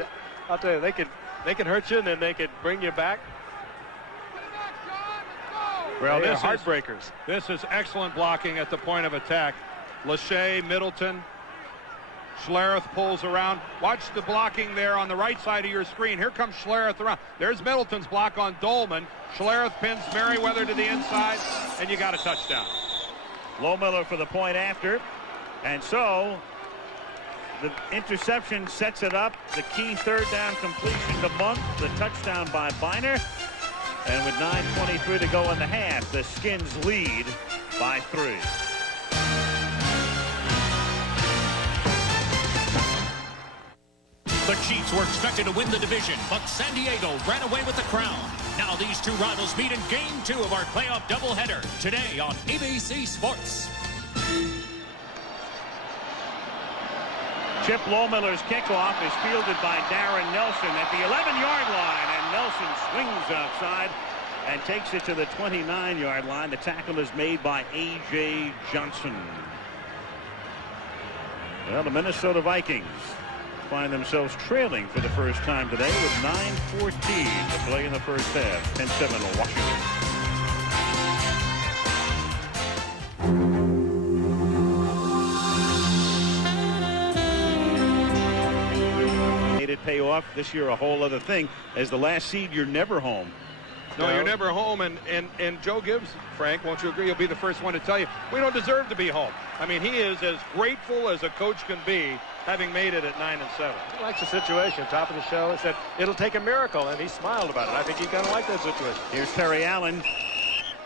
I'll tell you, they can hurt you and then they could bring you back. Well, this heartbreakers. This is excellent blocking at the point of attack. Lachey, Middleton, Schlereth pulls around. Watch the blocking there on the right side of your screen. Here comes Schlereth around. There's Middleton's block on Dolman. Schlereth pins Merriweather to the inside, and you got a touchdown. Lohmiller for the point after, and so the interception sets it up. The key 3rd down completion to Monk, the touchdown by Biner, and with 9:23 to go in the half, the Skins lead by 3. The Chiefs were expected to win the division, but San Diego ran away with the crown. Now these two rivals meet in Game 2 of our playoff doubleheader today on ABC Sports. Chip Lohmiller's kickoff is fielded by Darren Nelson at the 11-yard line, and Nelson swings outside and takes it to the 29-yard line. The tackle is made by A.J. Johnson. Well, the Minnesota Vikings find themselves trailing for the first time today with 9:14 to play in the first half. 10-7 Washington. It pay off this year, a whole other thing. As the last seed, you're never home. No, you're never home, and Joe Gibbs, Frank, won't you agree, he'll be the first one to tell you, we don't deserve to be home. I mean, he is as grateful as a coach can be, having made it at 9-7. He likes the situation. Top of the show, he said it'll take a miracle, and he smiled about it. I think he kind of liked that situation. Here's Terry Allen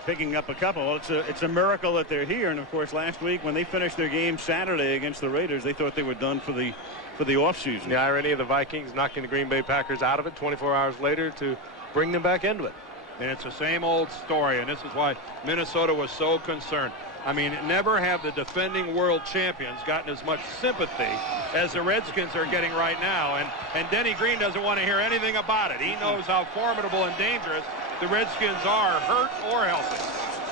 picking up a couple. Well, it's a miracle that they're here, and of course last week when they finished their game Saturday against the Raiders, they thought they were done for the offseason. The irony of the Vikings knocking the Green Bay Packers out of it 24 hours later to bring them back into it. And it's the same old story, and this is why Minnesota was so concerned. I mean, never have the defending world champions gotten as much sympathy as the Redskins are getting right now. And Denny Green doesn't want to hear anything about it. He knows how formidable and dangerous the Redskins are, hurt or healthy.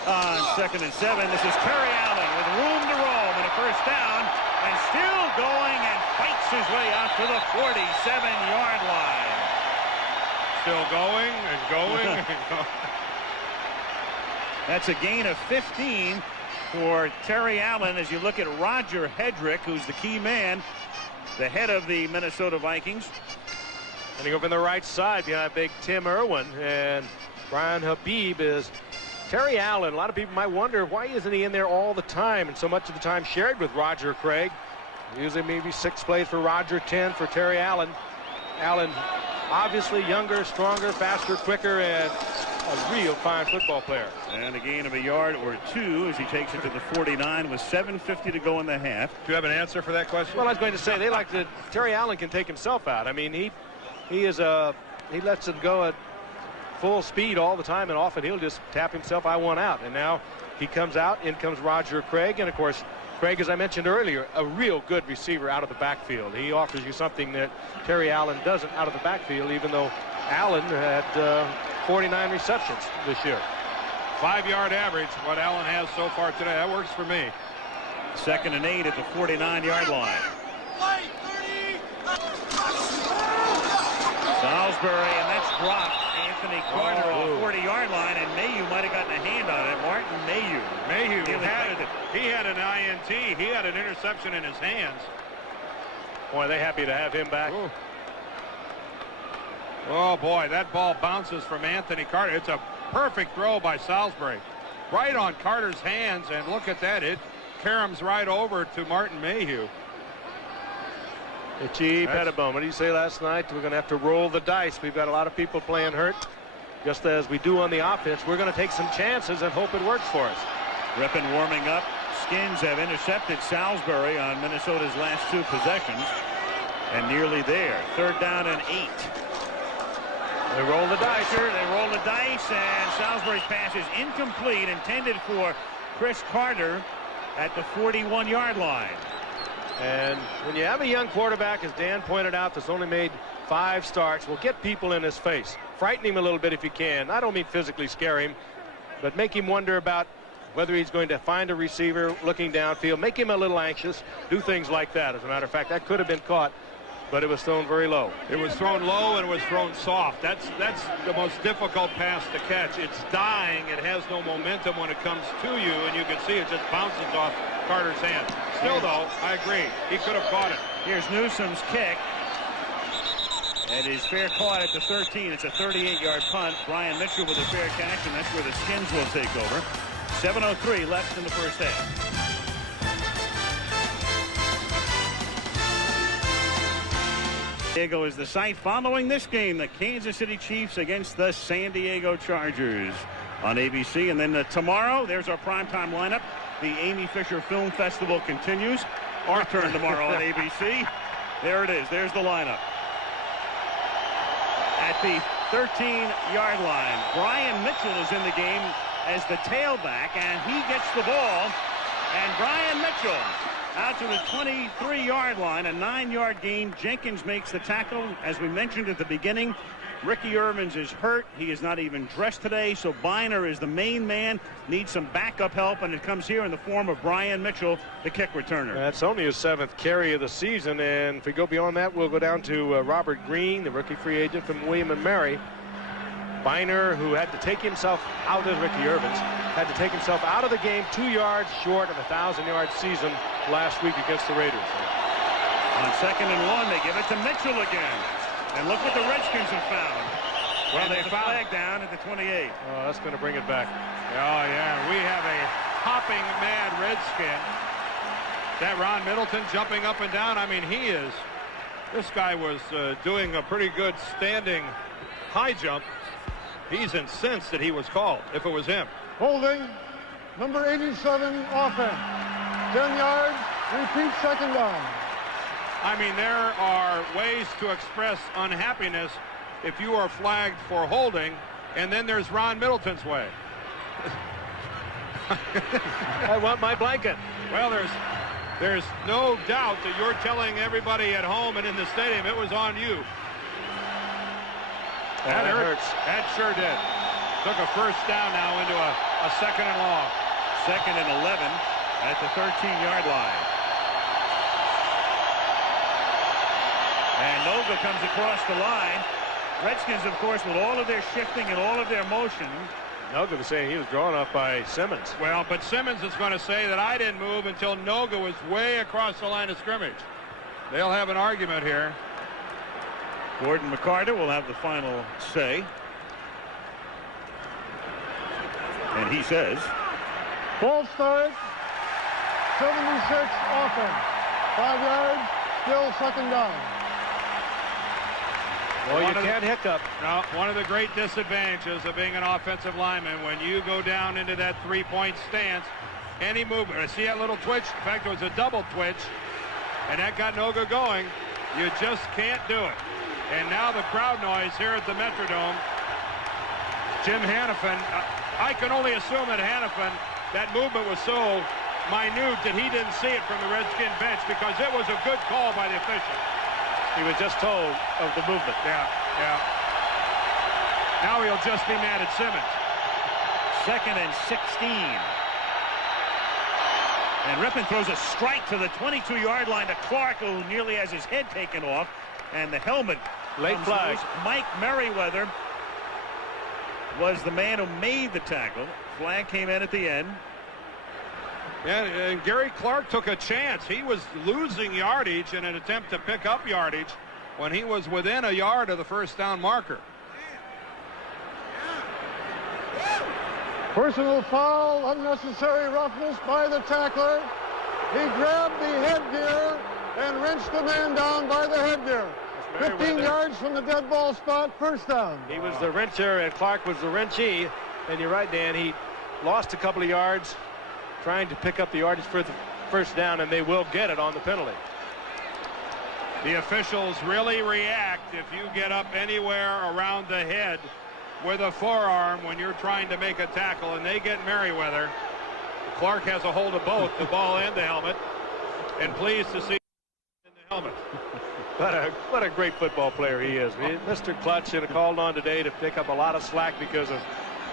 On 2nd and 7, this is Terry Allen with room to roam and a first down, and still going and fights his way out to the 47-yard line. Still going and going and going. That's a gain of 15 for Terry Allen as you look at Roger Hedrick, who's the key man, the head of the Minnesota Vikings. Heading over on the right side behind big Tim Irwin, and Brian Habib is Terry Allen. A lot of people might wonder, why isn't he in there all the time, and so much of the time shared with Roger Craig. Usually maybe 6 plays for Roger, 10 for Terry Allen. Allen obviously younger, stronger, faster, quicker, and a real fine football player. And a gain of a yard or 2 as he takes it to the 49 with 7:50 to go in the half. Do you have an answer for that question? Well, I was going to say they like to. Terry Allen can take himself out. I mean, he lets it go at full speed all the time, and often he'll just tap himself. I want out, and now he comes out. In comes Roger Craig, and of course, Craig, as I mentioned earlier, a real good receiver out of the backfield. He offers you something that Terry Allen doesn't out of the backfield, even though Allen had 49 receptions this year. 5-yard average, what Allen has so far today. That works for me. 2nd and 8 at the 49-yard line. Salisbury, and that's dropped. Anthony Carter on the 40-yard line, and Mayhew might have gotten a hand on it. Martin Mayhew. He had an INT. He had an interception in his hands. Boy, they're happy to have him back. Ooh. Oh, boy, that ball bounces from Anthony Carter. It's a perfect throw by Salisbury. Right on Carter's hands, and look at that. It caroms right over to Martin Mayhew. Itchy Pettibone, what did you say last night? We're going to have to roll the dice. We've got a lot of people playing hurt. Just as we do on the offense, we're going to take some chances and hope it works for us. Rippon warming up. Skins have intercepted Salisbury on Minnesota's last 2 possessions. And nearly there. 3rd down and 8. They roll the dice. They roll the dice, and Salisbury's pass is incomplete, intended for Chris Carter at the 41-yard line. And when you have a young quarterback, as Dan pointed out, that's only made 5 starts, well, get people in his face. Frighten him a little bit if you can. I don't mean physically scare him, but make him wonder about whether he's going to find a receiver looking downfield. Make him a little anxious. Do things like that. As a matter of fact, that could have been caught, but it was thrown very low. It was thrown low and it was thrown soft. That's the most difficult pass to catch. It's dying. It has no momentum when it comes to you, and you can see it just bounces off Carter's hand. Still, though, I agree. He could have caught it. Here's Newsom's kick. It is fair caught at the 13. It's a 38-yard punt. Brian Mitchell with a fair catch, and that's where the Skins will take over. 7:03 left in the first half. Diego is the site following this game, the Kansas City Chiefs against the San Diego Chargers. on ABC. And then tomorrow, there's our primetime lineup. The Amy Fisher Film Festival continues. Our turn tomorrow on ABC. There it is. There's the lineup. At the 13-yard line, Brian Mitchell is in the game as the tailback, and he gets the ball. And Brian Mitchell out to the 23-yard line, a 9-yard gain. Jenkins makes the tackle. As we mentioned at the beginning, Ricky Irvins is hurt. He is not even dressed today, so Biner is the main man. Needs some backup help, and it comes here in the form of Brian Mitchell, the kick returner. That's only his 7th carry of the season, and if we go beyond that, we'll go down to Robert Green, the rookie free agent from William & Mary. Biner, who had to take himself out of Ricky Irvins, had to take himself out of the game 2 yards short of a 1,000-yard season last week against the Raiders. On 2nd and 1, they give it to Mitchell again. And look what the Redskins have found. Well, they flag down at the 28. Oh, that's going to bring it back. Oh, yeah. We have a hopping mad Redskin. That Ron Middleton jumping up and down. I mean, this guy was doing a pretty good standing high jump. He's incensed that he was called, if it was him. Holding, number 87, offense. 10 yards, repeat, 2nd down. I mean, there are ways to express unhappiness if you are flagged for holding, and then there's Ron Middleton's way. I want my blanket. Well, there's no doubt that you're telling everybody at home and in the stadium it was on you. That hurts. That sure did. Took a 1st down now into a 2nd and long. 2nd and 11 at the 13-yard line. And Noga comes across the line. Redskins, of course, with all of their shifting and all of their motion. Noga was saying he was drawn up by Simmons. Well, but Simmons is going to say that I didn't move until Noga was way across the line of scrimmage. They'll have an argument here. Gordon McCarter will have the final say. And he says, False start, 76 offense. 5 yards, still 2nd down. Well, you can't hiccup. No, one of the great disadvantages of being an offensive lineman, when you go down into that 3-point stance, any movement. I see that little twitch. In fact, it was a double twitch, and that got Noga going. You just can't do it. And now the crowd noise here at the Metrodome. Jim Hannafin, I can only assume that Hannafin, that movement was so minute that he didn't see it from the Redskin bench, because it was a good call by the official. He was just told of the movement. Yeah. Now he'll just be mad at Simmons. 2nd and 16. And Rippon throws a strike to the 22-yard line to Clark, who nearly has his head taken off. And the helmet. Late flag. Loose. Mike Merriweather was the man who made the tackle. Flag came in at the end. Yeah, and Gary Clark took a chance. He was losing yardage in an attempt to pick up yardage when he was within a yard of the 1st down marker. Personal foul, unnecessary roughness by the tackler. He grabbed the headgear and wrenched the man down by the headgear. 15 yards from the dead ball spot, 1st down. He was the wrencher and Clark was the wrenchee. And you're right, Dan, he lost a couple of yards trying to pick up the yardage for the 1st down, and they will get it on the penalty. The officials really react if you get up anywhere around the head with a forearm when you're trying to make a tackle, and they get Merriweather. Clark has a hold of both the ball and the helmet, and pleased to see in the helmet. What a great football player he is. Mr. Clutch should have called on today to pick up a lot of slack because of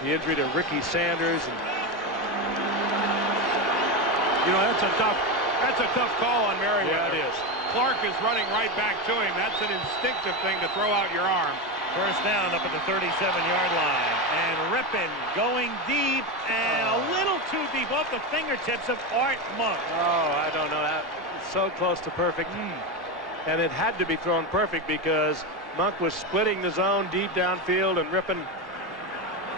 the injury to Ricky Sanders. And you know, that's a tough call on Merriweather. Yeah, it is. Clark is running right back to him. That's an instinctive thing to throw out your arm. 1st down up at the 37-yard line. And Rippon going deep and a little too deep off the fingertips of Art Monk. Oh, I don't know. That it's so close to perfect. And it had to be thrown perfect because Monk was splitting the zone deep downfield, and Rippon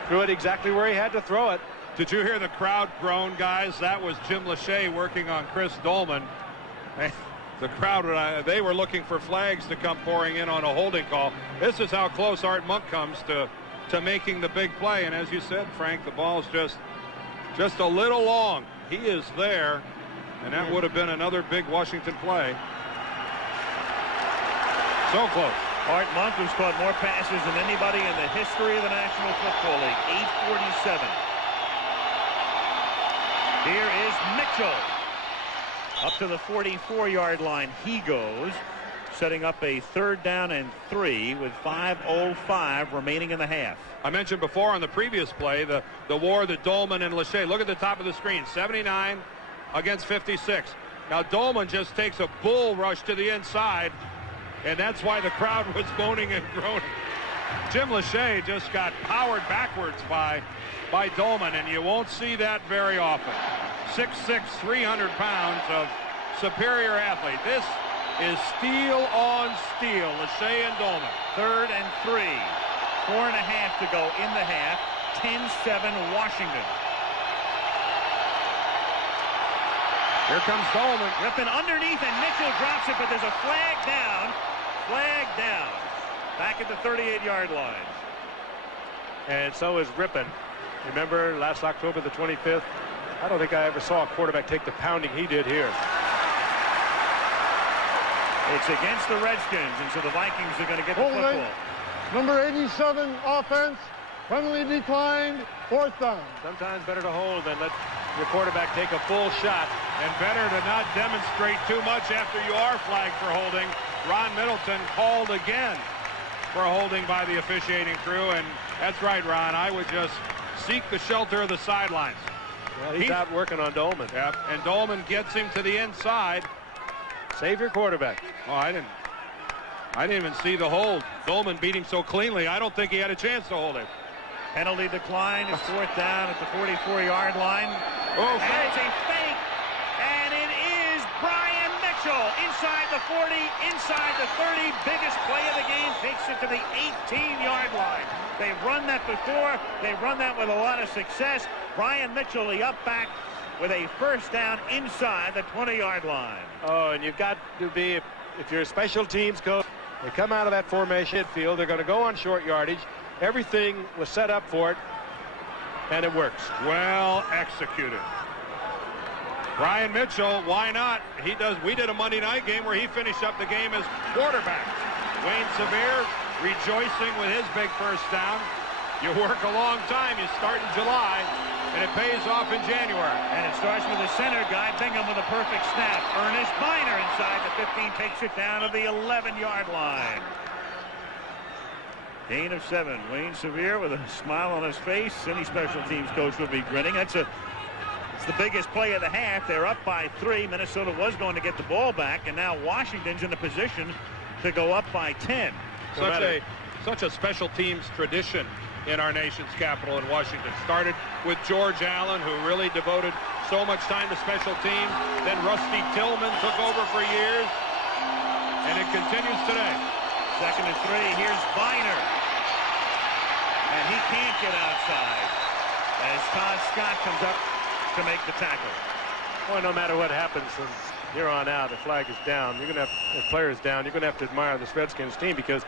threw it exactly where he had to throw it. Did you hear the crowd groan, guys? That was Jim Lachey working on Chris Dolman. The crowd, they were looking for flags to come pouring in on a holding call. This is how close Art Monk comes to to making the big play. And as you said, Frank, the ball's just a little long. He is there, and that would have been another big Washington play. So close. Art Monk, who's caught more passes than anybody in the history of the National Football League. 847. Here is Mitchell. Up to the 44-yard line he goes, setting up a 3rd down and 3 with 5:05 remaining in the half. I mentioned before on the previous play the war that Dolman and Lachey. Look at the top of the screen. 79 against 56. Now Dolman just takes a bull rush to the inside, and that's why the crowd was moaning and groaning. Jim Lachey just got powered backwards by Dolman, and you won't see that very often. 6'6", 300 pounds of superior athlete. This is steel on steel. Lachey and Dolman. 3rd and 3. 4.5 to go in the half. 10-7 Washington. Here comes Dolman. Ripping underneath, and Mitchell drops it, but there's a flag down. Flag down. Back at the 38-yard line. And so is Rippon. Remember last October the 25th? I don't think I ever saw a quarterback take the pounding he did here. It's against the Redskins, and so the Vikings are going to get the football. Number 87 offense, penalty declined, 4th down. Sometimes better to hold than let your quarterback take a full shot. And better to not demonstrate too much after you are flagged for holding. Ron Middleton called again for holding by the officiating crew, and that's right, Ron. I would just seek the shelter of the sidelines. Well, he's out working on Dolman. Yep, and Dolman gets him to the inside. Save your quarterback. Oh, I didn't even see the hold. Dolman beat him so cleanly, I don't think he had a chance to hold him. Penalty decline is 4th down at the 44-yard line. Oh, and it's a fake, and it is Brian Mitchell inside the 40, inside the 30. Biggest play of the game, takes it to the 18-yard line. They've run that before. They've run that with a lot of success. Brian Mitchell, the up back, with a 1st down inside the 20-yard line. Oh, and you've got to be, if you're a special teams coach, they come out of that formation field, they're going to go on short yardage. Everything was set up for it, and it works. Well executed. Brian Mitchell, why not? We did a Monday night game where he finished up the game as quarterback. Wayne Sevier rejoicing with his big 1st down. You work a long time. You start in July, and it pays off in January. And it starts with the center guy, Bingham, with a perfect snap. Ernest Biner inside the 15 takes it down to the 11-yard line. Gain of 7. Wayne Sevier with a smile on his face. Any special teams coach would be grinning. It's the biggest play of the half. They're up by 3. Minnesota was going to get the ball back, and now Washington's in a position to go up by 10. Such a special teams tradition in our nation's capital in Washington. Started with George Allen, who really devoted so much time to special teams. Then Rusty Tillman took over for years, and it continues today. 2nd and 3. Here's Biner, and he can't get outside as Todd Scott comes up to make the tackle. Well, no matter what happens from here on out, the flag is down. You're going to have, the player is down. You're going to have to admire this Redskins team, because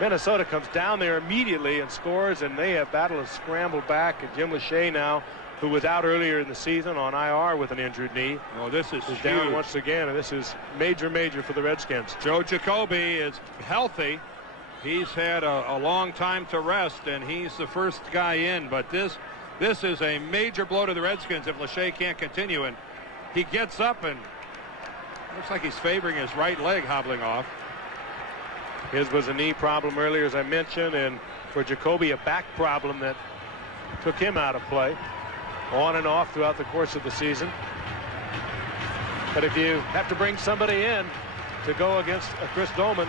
Minnesota comes down there immediately and scores, and they have battled and scrambled back. And Jim Lachey now, who was out earlier in the season on IR with an injured knee. Oh, this is down once again, and this is major for the Redskins. Joe Jacoby is healthy. He's had a long time to rest, and he's the first guy in. But this is a major blow to the Redskins if Lachey can't continue. And he gets up, and looks like he's favoring his right leg hobbling off. His was a knee problem earlier, as I mentioned, and for Jacoby, a back problem that took him out of play on and off throughout the course of the season. But if you have to bring somebody in to go against Chris Dolman,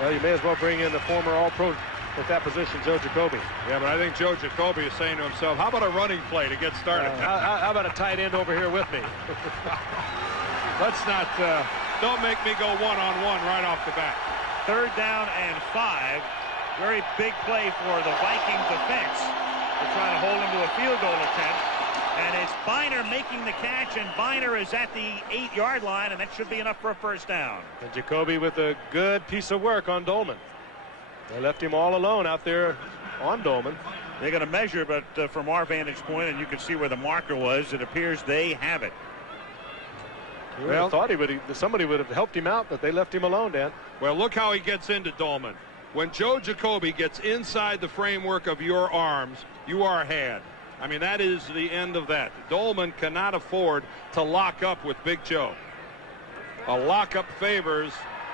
well, you may as well bring in the former All-Pro at that position, Joe Jacoby. Yeah, but I think Joe Jacoby is saying to himself, how about a running play to get started? How about a tight end over here with me? Let's not, don't make me go one-on-one right off the bat. 3rd down and 5. Very big play for the Viking defense. They're trying to hold him to a field goal attempt. And it's Biner making the catch, and Biner is at the 8-yard line, and that should be enough for a 1st down. And Jacoby with a good piece of work on Dolman. They left him all alone out there on Dolman. They're going to measure, but from our vantage point, and you can see where the marker was, it appears they have it. Well, thought somebody would have helped him out, but they left him alone, Dan. Well, look how he gets into Dolman. When Joe Jacoby gets inside the framework of your arms, you are had. I mean, that is the end of that. Dolman cannot afford to lock up with Big Joe. A lockup favors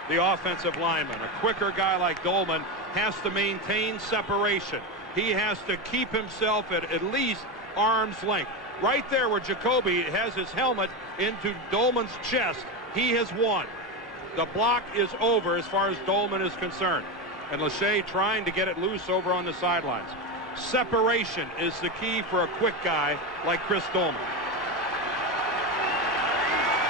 the offensive lineman. A quicker guy like Dolman has to maintain separation. He has to keep himself at least arm's length. Right there where Jacoby has his helmet into Dolman's chest, he has won. The block is over as far as Dolman is concerned. And Lachey trying to get it loose over on the sidelines. Separation is the key for a quick guy like Chris Dolman.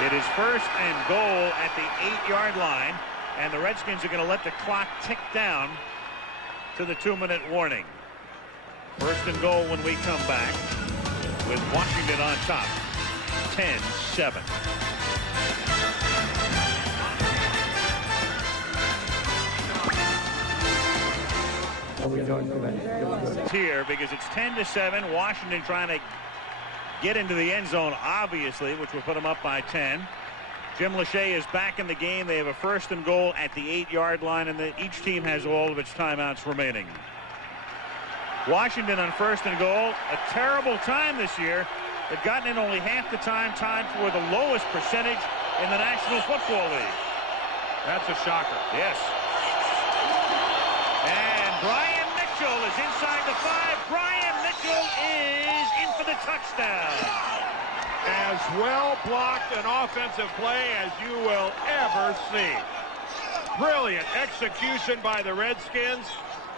It is first and goal at the 8-yard line, and the Redskins are going to let the clock tick down to the 2-minute warning. First and goal when we come back, with Washington on top, 10-7. Here because it's 10-7. Washington trying to get into the end zone, obviously, which will put them up by 10. Jim Lachey is back in the game. They have a first and goal at the 8-yard line, and each team has all of its timeouts remaining. Washington on first and goal. A terrible time this year. They've gotten in only half the time, tied for the lowest percentage in the National Football League. That's a shocker. Yes. And Brian Mitchell is inside the 5. Brian Mitchell is in for the touchdown. As well blocked an offensive play as you will ever see. Brilliant execution by the Redskins.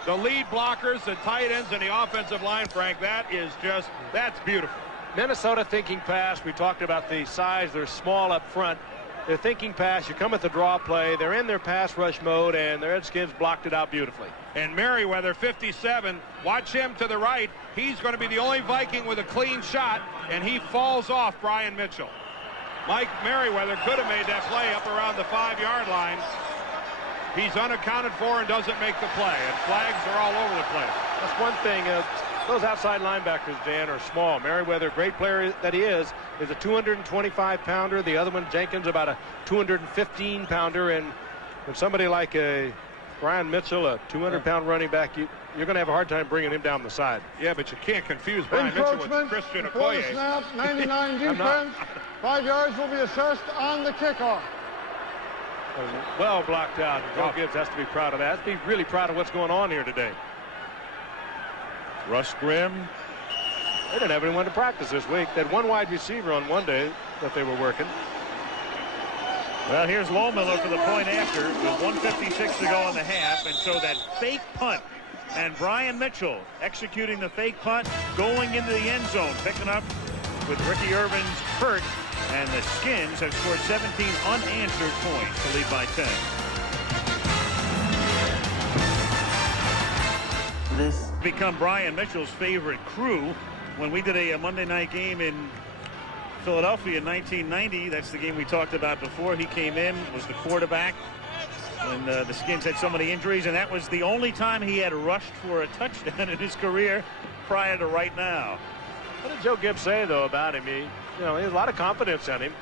The lead blockers, the tight ends, and the offensive line, Frank, that's beautiful. Minnesota thinking pass. We talked about the size. They're small up front. They're thinking pass. You come at the draw play. They're in their pass rush mode, and the Redskins blocked it out beautifully. And Merriweather, 57, watch him to the right. He's going to be the only Viking with a clean shot, and he falls off Brian Mitchell. Mike Merriweather could have made that play up around the 5-yard line. He's unaccounted for and doesn't make the play, and flags are all over the place. That's one thing. Those outside linebackers, Dan, are small. Merriweather, great player that he is a 225-pounder. The other one, Jenkins, about a 215-pounder. And when somebody like Brian Mitchell, a 200-pound running back, you're going to have a hard time bringing him down the side. Yeah, but you can't confuse Brian Mitchell with Christian Okoye. The snap, 99 defense. 5 yards will be assessed on the kickoff. Well blocked out. Joe Gibbs has to be proud of that. Has to be really proud of what's going on here today. Russ Grimm. They didn't have anyone to practice this week. They had one wide receiver on one day that they were working. Well, here's Lohmiller for the point after with 1:56 to go in the half, and so that fake punt, and Brian Mitchell executing the fake punt, going into the end zone, picking up with Ricky Irvin's hurt, and the Skins have scored 17 unanswered points to lead by 10. This become Brian Mitchell's favorite crew. When we did a Monday night game in Philadelphia in 1990, that's the game we talked about before. He came in, was the quarterback when the Skins had so many injuries, and that was the only time he had rushed for a touchdown in his career prior to right now. What did Joe Gibbs say, though, about him? He has a lot of confidence in him,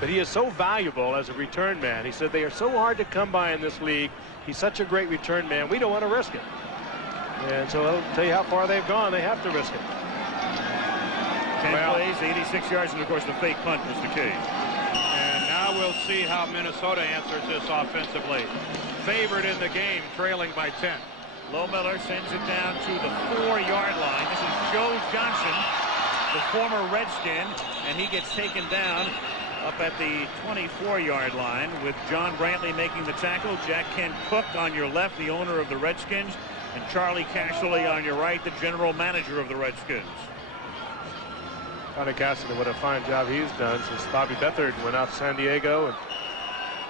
but he is so valuable as a return man. He said they are so hard to come by in this league. He's such a great return man. We don't want to risk it. And so I'll tell you how far they've gone. They have to risk it. 10 plays, 86 yards, and of course the fake punt was the key. And now we'll see how Minnesota answers this offensively. Favored in the game, trailing by 10. Lohmiller sends it down to the 4-yard line. This is Joe Johnson, the former Redskin, and he gets taken down up at the 24-yard line with John Brantley making the tackle. Jack Kent Cook on your left, the owner of the Redskins, and Charlie Casserly on your right, the general manager of the Redskins. Charlie Casserly, what a fine job he's done since Bobby Beathard went out to San Diego and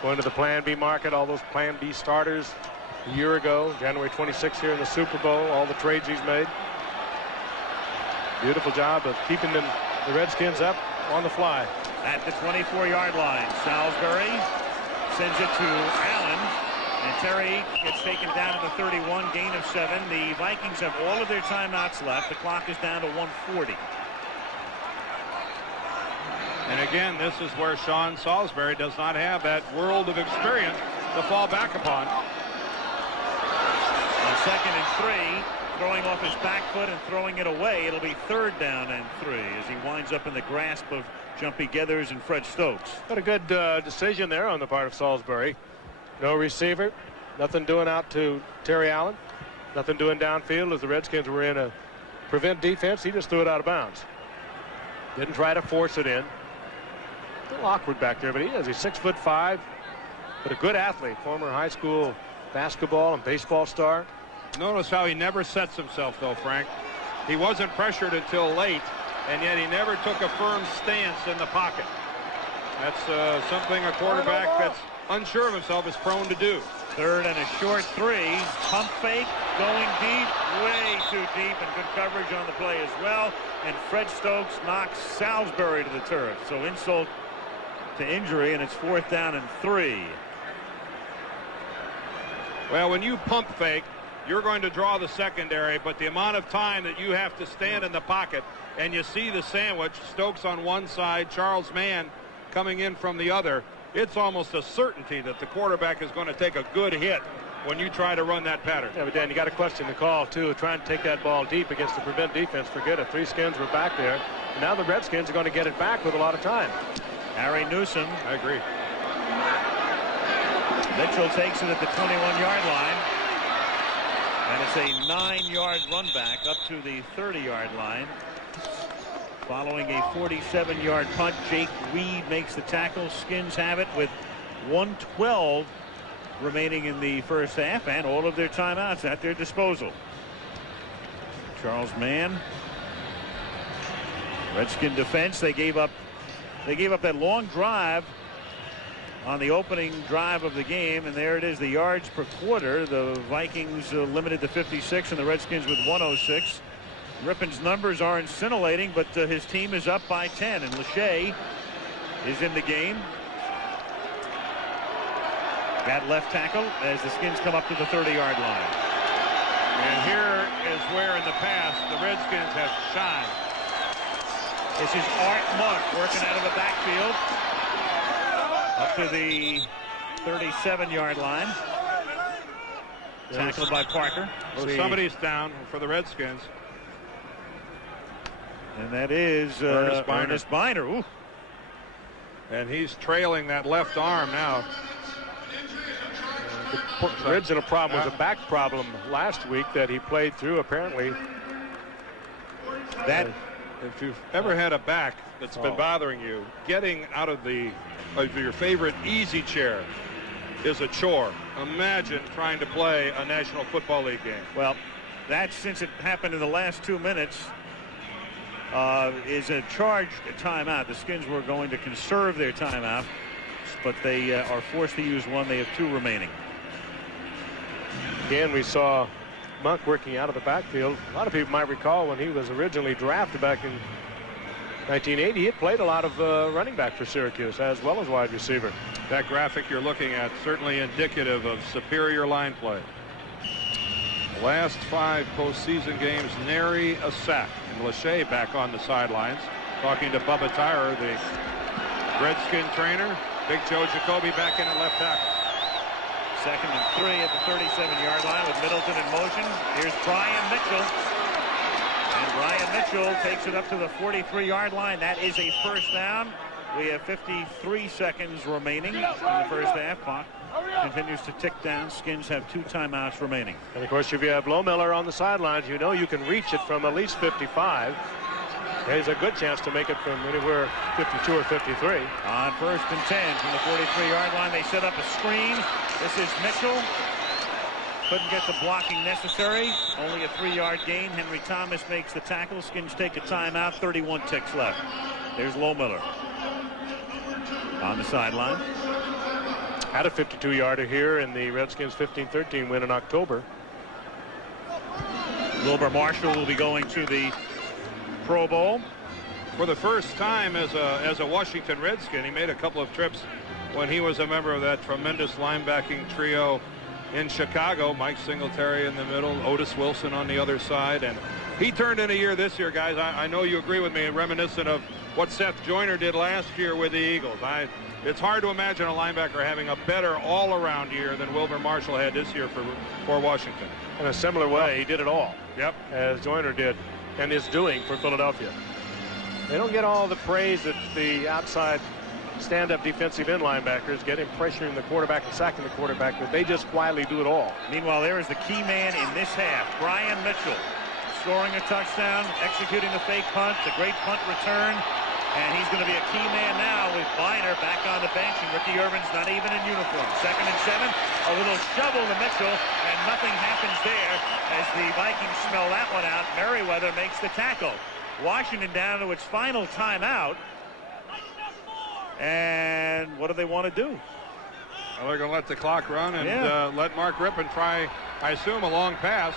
going to the Plan B market, all those Plan B starters a year ago, January 26th here in the Super Bowl, all the trades he's made. Beautiful job of keeping the Redskins up on the fly. At the 24-yard line, Salisbury sends it to Allen, And Terry gets taken down to the 31, gain of 7. The Vikings have all of their timeouts left. The clock is down to 1:40. And again, this is where Sean Salisbury does not have that world of experience to fall back upon. On 2nd and 3, throwing off his back foot and throwing it away. It'll be 3rd down and 3 as he winds up in the grasp of Jumpy Gethers and Fred Stokes. But a good decision there on the part of Salisbury. No receiver, nothing doing out to Terry Allen, nothing doing downfield as the Redskins were in a prevent defense. He just threw it out of bounds. Didn't try to force it in. A little awkward back there, but he is. He's 6'5", but a good athlete, former high school basketball and baseball star. Notice how he never sets himself, though, Frank. He wasn't pressured until late, and yet he never took a firm stance in the pocket. That's something a quarterback that's unsure of himself is prone to do. 3rd and a short 3. Pump fake, going deep, way too deep, and good coverage on the play as well. And Fred Stokes knocks Salisbury to the turf. So insult to injury, and it's 4th down and 3. Well, when you pump fake, you're going to draw the secondary, but the amount of time that you have to stand in the pocket, and you see the sandwich, Stokes on one side, Charles Mann coming in from the other, it's almost a certainty that the quarterback is going to take a good hit when you try to run that pattern. Yeah, but Dan, you got to question the call, too. Trying to take that ball deep against the prevent defense. Forget it. 3 Skins were back there. And now the Redskins are going to get it back with a lot of time. Harry Newsom. I agree. Mitchell takes it at the 21-yard line. And it's a 9-yard run back up to the 30-yard line. Following a 47-yard punt, Jake Reed makes the tackle. Skins have it with 1:12 remaining in the first half and all of their timeouts at their disposal. Charles Mann. Redskin defense. They gave up that long drive on the opening drive of the game, and there it is, the yards per quarter. The Vikings limited to 56 and the Redskins with 106. Rippon's numbers aren't scintillating, but his team is up by 10, and Lachey is in the game. That left tackle as the Skins come up to the 30-yard line. And here is where in the past the Redskins have shined. This is Art Monk working out of the backfield up to the 37-yard line. Tackled by Parker. Well, somebody's down for the Redskins. And that is Ernest Biner. Ooh. And he's trailing that left arm now. The original problem was a back problem last week that he played through, apparently. That, if you've ever had a back that's been bothering you, getting out of your favorite easy chair is a chore. Imagine trying to play a National Football League game. Well, that, since it happened in the last 2 minutes, is a charged timeout. The Skins were going to conserve their timeout, but they are forced to use one. They have 2 remaining. Again, we saw Monk working out of the backfield. A lot of people might recall when he was originally drafted back in 1980, he had played a lot of running back for Syracuse as well as wide receiver. That graphic you're looking at certainly indicative of superior line play. The last 5 postseason games, nary a sack. And Lachey back on the sidelines talking to Bubba Tyrer, the Redskin trainer. Big Joe Jacoby back in at left tackle. 2nd and 3 at the 37-yard line with Middleton in motion. Here's Brian Mitchell. And Brian Mitchell takes it up to the 43-yard line. That is a first down. We have 53 seconds remaining in the first half. Clock continues to tick down. Skins have 2 timeouts remaining. And of course, if you have Lohmiller on the sidelines, you know you can reach it from at least 55. There's a good chance to make it from anywhere 52 or 53. On 1st and 10 from the 43-yard line, they set up a screen. This is Mitchell. Couldn't get the blocking necessary. Only a 3-yard gain. Henry Thomas makes the tackle. Skins take a timeout. 31 ticks left. There's Lohmiller on the sideline. Had a 52-yarder here in the Redskins 15-13 win in October. Wilbur Marshall will be going to the Pro Bowl. For the first time as a Washington Redskin, he made a couple of trips when he was a member of that tremendous linebacking trio in Chicago. Mike Singletary in the middle, Otis Wilson on the other side, and he turned in a year this year, guys. I know you agree with me, reminiscent of what Seth Joyner did last year with the Eagles. It's hard to imagine a linebacker having a better all-around year than Wilber Marshall had this year for Washington. In a similar way, he did it all. Yep. As Joyner did and is doing for Philadelphia. They don't get all the praise that the outside stand-up defensive end linebackers get in pressuring the quarterback and sacking the quarterback, but they just quietly do it all. Meanwhile, there is the key man in this half, Brian Mitchell, scoring a touchdown, executing the fake punt, the great punt return, and he's going to be a key man now with Biner back on the bench, and Ricky Irvin's not even in uniform. 2nd and 7, a little shovel to Mitchell, and nothing happens there as the Vikings smell that one out. Merriweather makes the tackle. Washington down to its final timeout. And what do they want to do? Well, they're going to let the clock run and let Mark Rippon try, I assume, a long pass.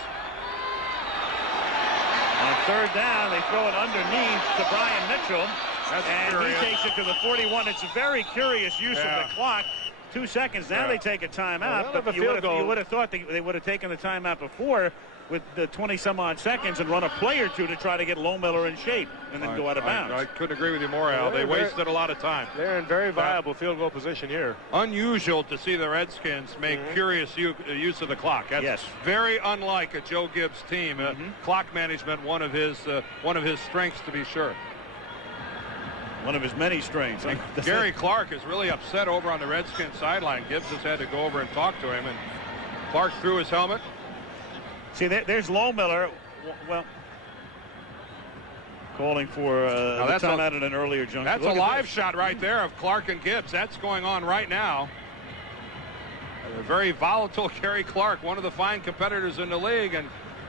On 3rd down, they throw it underneath to Brian Mitchell. And curious. He takes it to the 41. It's a very curious use of the clock. 2 seconds. Now they take a timeout. Well, but you would have thought they would have taken the timeout before with the 20-some-odd seconds and run a play or two to try to get Lohmiller in shape and then go out of bounds. I couldn't agree with you more, Al. They wasted a lot of time. They're in very viable field goal position here. Unusual to see the Redskins make curious use of the clock. That's very unlike a Joe Gibbs team. Clock management, one of his strengths, to be sure. One of his many strengths. Gary Clark is really upset over on the Redskins sideline. Gibbs has had to go over and talk to him, and Clark threw his helmet. See, there's Lohmiller. Well, calling for the timeout at an earlier juncture. That's a live shot right there of Clark and Gibbs. That's going on right now. A very volatile Gary Clark, one of the fine competitors in the league, and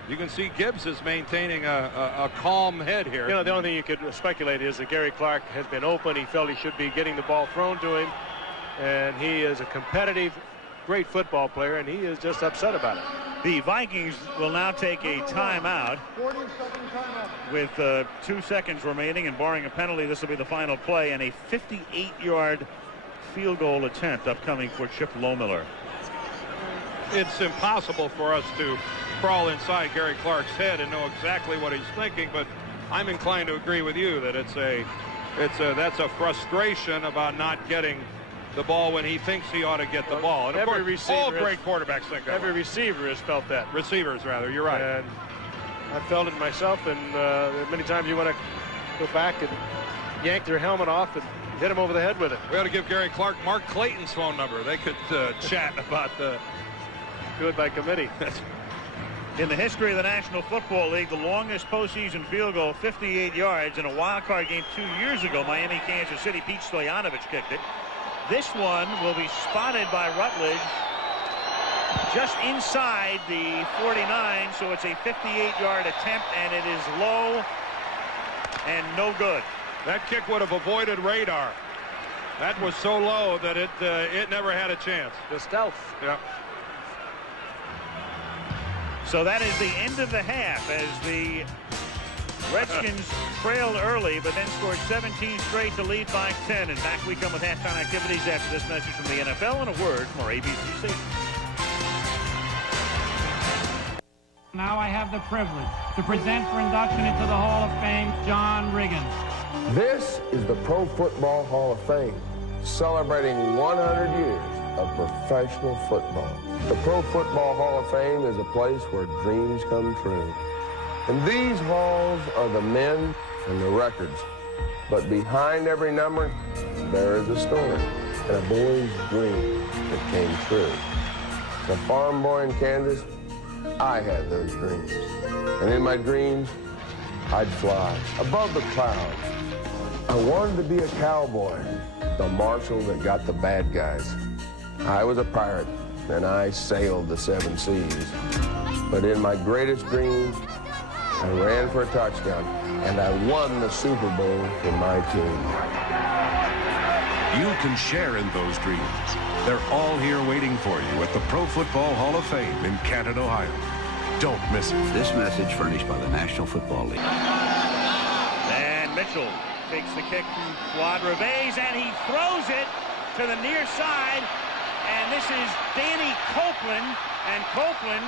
you can see Gibbs is maintaining a calm head here. You know, the only thing you could speculate is that Gary Clark has been open. He felt he should be getting the ball thrown to him, and he is a competitive, great football player, and he is just upset about it. The Vikings will now take a timeout. 40-second timeout. With 2 seconds remaining, and barring a penalty, this will be the final play, and a 58-yard field goal attempt upcoming for Chip Lohmiller. It's impossible for us to crawl inside Gary Clark's head and know exactly what he's thinking, but I'm inclined to agree with you that that's a frustration about not getting the ball when he thinks he ought to get the ball. And of course, all great quarterbacks think that. Every receiver has felt that. Receivers, rather. You're right. And I felt it myself, and many times you want to go back and yank their helmet off and hit him over the head with it. We ought to give Gary Clark Mark Clayton's phone number. They could chat about the... Do it by committee. In the history of the National Football League, the longest postseason field goal, 58 yards, in a wild card game 2 years ago, Miami, Kansas City. Pete Stoyanovich kicked it. This one will be spotted by Rutledge just inside the 49, so it's a 58-yard attempt, and it is low and no good. That kick would have avoided radar. That was so low that it never had a chance. The stealth. Yeah. So that is the end of the half as the Redskins trailed early, but then scored 17 straight to lead by 10. And back we come with halftime activities after this message from the NFL and a word from our ABC station. Now I have the privilege to present for induction into the Hall of Fame, John Riggins. This is the Pro Football Hall of Fame, celebrating 100 years of professional football. The Pro Football Hall of Fame is a place where dreams come true. And these halls are the men and the records. But behind every number, there is a story and a boy's dream that came true. As a farm boy in Kansas, I had those dreams. And in my dreams, I'd fly above the clouds. I wanted to be a cowboy, the marshal that got the bad guys. I was a pirate, and I sailed the 7 seas. But in my greatest dreams, I ran for a touchdown, and I won the Super Bowl for my team. You can share in those dreams. They're all here waiting for you at the Pro Football Hall of Fame in Canton, Ohio. Don't miss it. This message furnished by the National Football League. And Mitchell takes the kick from Fuad Reveiz, and he throws it to the near side. And this is Danny Copeland And Copeland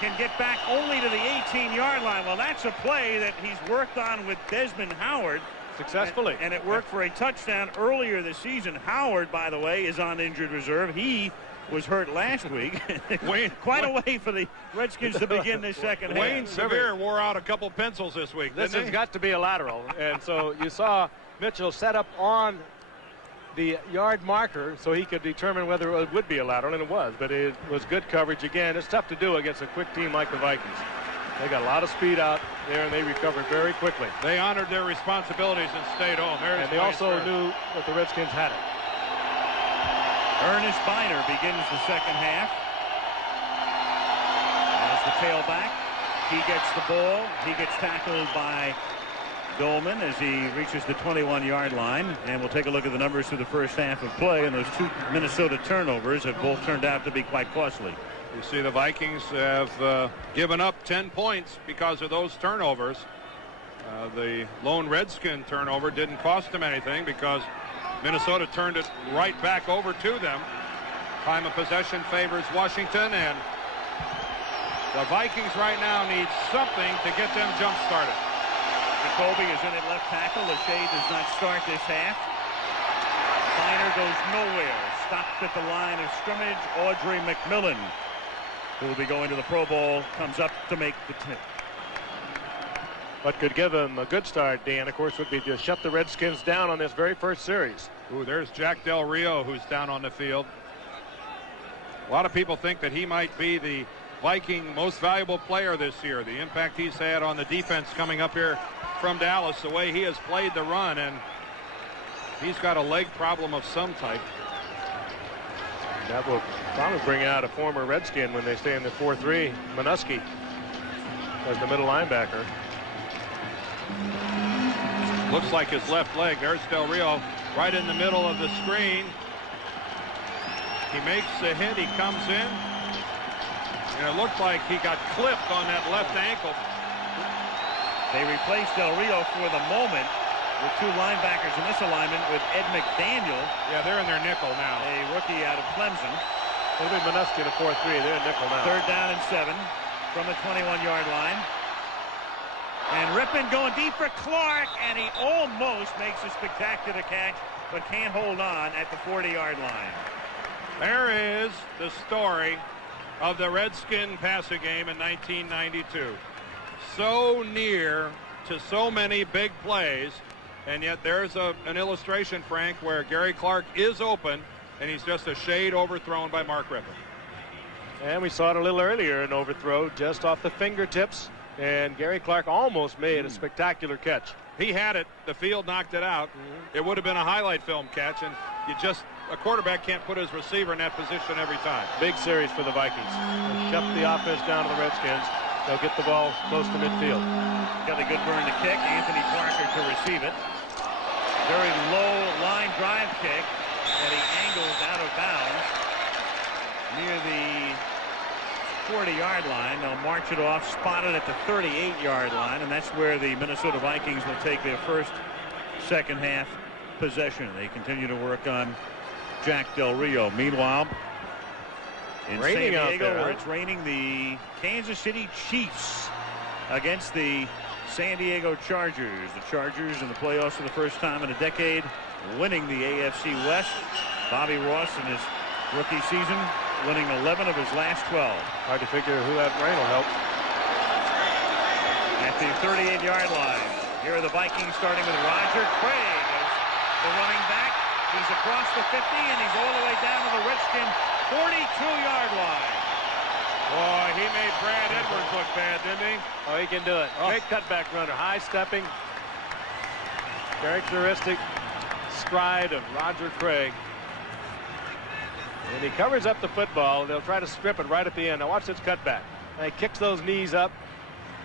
can get back only to the 18-yard line. Well, that's a play that he's worked on with Desmond Howard. Successfully. And it worked for a touchdown earlier this season. Howard, by the way, is on injured reserve. He was hurt last week. Quite a way for the Redskins to begin this second half. Wayne Sevier wore out a couple pencils this week. This has got to be a lateral. And so you saw Mitchell set up on the yard marker so he could determine whether it would be a lateral, and it was. But it was good coverage again. It's tough to do against a quick team like the Vikings. They got a lot of speed out there, and they recovered very quickly. They honored their responsibilities and stayed home. And they also knew that the Redskins had it. Ernest Biner begins the second half. As the tailback, he gets the ball. He gets tackled by Dolman as he reaches the 21-yard line. And we'll take a look at the numbers through the first half of play. And those two Minnesota turnovers have both turned out to be quite costly. You see the Vikings have given up 10 points because of those turnovers. The lone Redskin turnover didn't cost them anything because Minnesota turned it right back over to them. Time of possession favors Washington, and the Vikings right now need something to get them jump started. Jacoby is in at left tackle. Lachey does not start this half. Biner goes nowhere. Stopped at the line of scrimmage. Audrey McMillan, who will be going to the Pro Bowl, comes up to make the tip. What could give them a good start, Dan, of course, would be to shut the Redskins down on this very first series. Ooh, there's Jack Del Rio, who's down on the field. A lot of people think that he might be the Viking most valuable player this year. The impact he's had on the defense coming up here from Dallas, the way he has played the run, and he's got a leg problem of some type. That will probably bring out a former Redskin when they stay in the 4-3. Minuski as the middle linebacker. Looks like his left leg. There's Del Rio right in the middle of the screen. He makes the hit. He comes in. And it looked like he got clipped on that left ankle. They replaced Del Rio for the moment with two linebackers in this alignment with Ed McDaniel. Yeah, they're in their nickel now. A rookie out of Clemson. It'll be Minuski in a 4-3. They're in nickel now. 3rd down and 7 from the 21-yard line. And Rippon going deep for Clark, and he almost makes a spectacular catch, but can't hold on at the 40-yard line. There is the story of the Redskin passing game in 1992. So near to so many big plays, and yet there's an illustration, Frank, where Gary Clark is open, and he's just a shade overthrown by Mark Rippon. And we saw it a little earlier, an overthrow just off the fingertips. And Gary Clark almost made a spectacular catch. He had it. The field knocked it out. It would have been a highlight film catch, and a quarterback can't put his receiver in that position every time. Big series for the Vikings. They shut the offense down to the Redskins. They'll get the ball close to midfield. Got a good burn to kick. Anthony Parker to receive it. Very low line drive kick that he angles out of bounds near the 40-yard line. They'll march it off, spotted at the 38-yard line, and that's where the Minnesota Vikings will take their first second half possession. They continue to work on Jack Del Rio. Meanwhile, in San Diego, where it's raining, the Kansas City Chiefs against the San Diego Chargers. The Chargers in the playoffs for the first time in a decade, winning the AFC West. Bobby Ross in his rookie season winning 11 of his last 12. Hard to figure who that rain will help. At the 38-yard line, here are the Vikings starting with Roger Craig as the running back. He's across the 50, and he's all the way down to the Redskin 42-yard line. Boy, he made Brad Edwards look bad, didn't he? Oh, he can do it. Great cutback runner, high stepping. Characteristic stride of Roger Craig. And he covers up the football. They'll try to strip it right at the end. Now watch this cutback. And he kicks those knees up.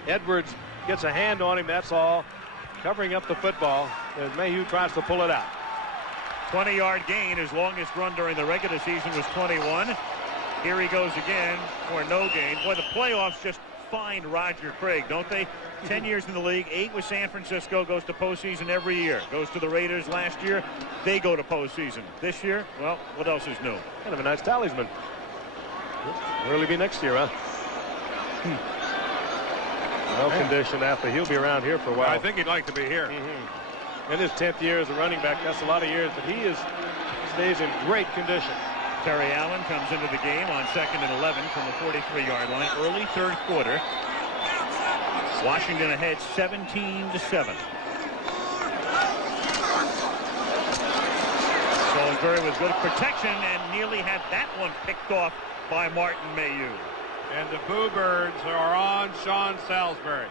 Edwards gets a hand on him, that's all. Covering up the football as Mayhew tries to pull it out. 20-yard gain. His longest run during the regular season was 21. Here he goes again for no gain. Boy, the playoffs just find Roger Craig, don't they? 10 years in the league, 8 with San Francisco, goes to postseason every year. Goes to the Raiders last year, they go to postseason. This year, well, what else is new? Kind of a nice talisman. Will he be next year, huh? Well-conditioned athlete. He'll be around here for a while. I think he'd like to be here. In his 10th year as a running back, that's a lot of years, but he stays in great condition. Terry Allen comes into the game on 2nd and 11 from the 43-yard line. Early third quarter. Washington ahead 17-7. Salisbury with good protection and nearly had that one picked off by Martin Mayhew. And the Boo Birds are on Sean Salisbury.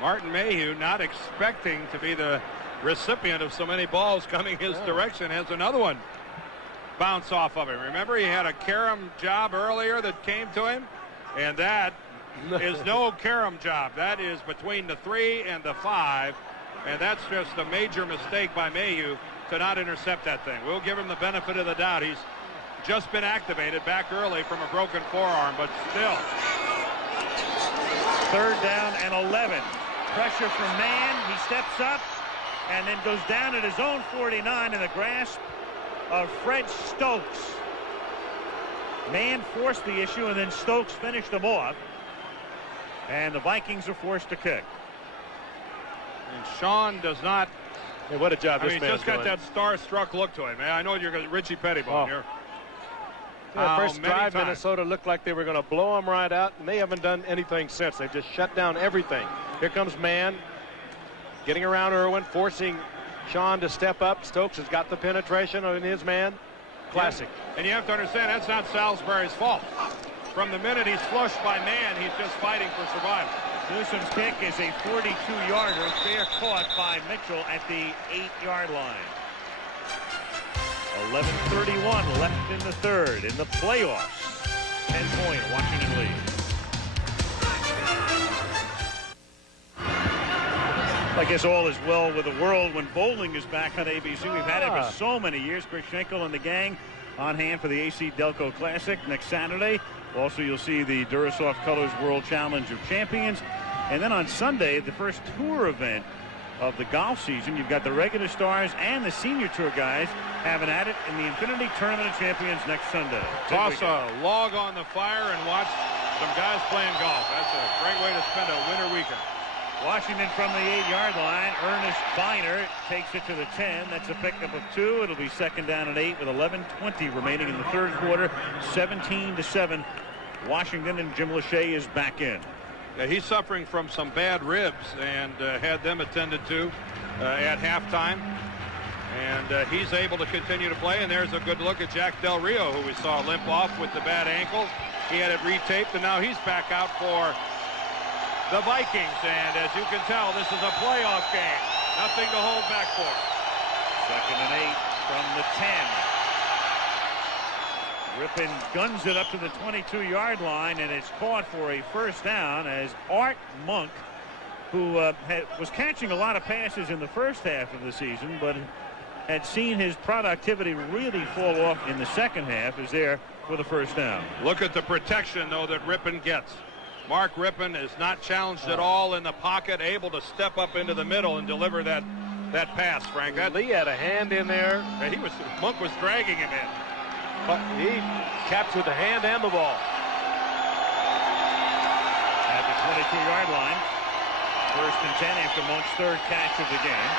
Martin Mayhew, not expecting to be the recipient of so many balls coming his direction, has another one bounce off of him. Remember, he had a carom job earlier that came to him, and that is no carom job. That is between the 3 and the 5, and that's just a major mistake by Mayhew to not intercept that thing. We'll give him the benefit of the doubt. He's just been activated back early from a broken forearm, but still. 3rd down and 11. Pressure from Mann. He steps up and then goes down at his own 49 in the grasp of Fred Stokes. Mann forced the issue, and then Stokes finished him off. And the Vikings are forced to kick. And Sean does not. Hey, what a job this man's doing. He's just got that star-struck look to him. I know you're going to Richie Pettibone here. First drive, Minnesota looked like they were going to blow them right out, and they haven't done anything since. They've just shut down everything. Here comes Mann, getting around Irwin, forcing Sean to step up. Stokes has got the penetration on his man. Classic. Yeah. And you have to understand, that's not Salisbury's fault. From the minute he's flushed by Mann, he's just fighting for survival. Newsom's kick is a 42-yarder, fair caught by Mitchell at the 8-yard line. 11:31 left in the third. In the playoffs, 10-point Washington lead. I guess all is well with the world when bowling is back on ABC. We've had it for so many years. Chris Schenkel and the gang on hand for the AC Delco Classic next Saturday. Also, you'll see the Durasoft Colors World Challenge of Champions. And then on Sunday, the first tour event of the golf season. You've got the regular stars and the senior tour guys having at it in the Infinity Tournament of Champions next Sunday. Toss a log on the fire and watch some guys playing golf. That's a great way to spend a winter weekend. Washington from the 8-yard line. Ernest Biner takes it to the 10. That's a pickup of 2. It'll be 2nd down and 8 with 11:20 remaining in the third quarter. 17-7. Washington, and Jim Lachey is back in. Yeah, he's suffering from some bad ribs and had them attended to at halftime. And he's able to continue to play. And there's a good look at Jack Del Rio, who we saw limp off with the bad ankle. He had it retaped, and now he's back out for the Vikings. And as you can tell, this is a playoff game. Nothing to hold back for. 2nd and 8 from the 10. Rippon guns it up to the 22-yard line, and it's caught for a first down as Art Monk, who was catching a lot of passes in the first half of the season, but had seen his productivity really fall off in the second half, is there for the first down. Look at the protection, though, that Rippon gets. Mark Rippon is not challenged at all in the pocket, able to step up into the middle and deliver that pass, Frank. Lee had a hand in there. Monk was dragging him in. But he captured the hand and the ball. At the 22-yard line. 1st and 10 after Monk's 3rd catch of the game.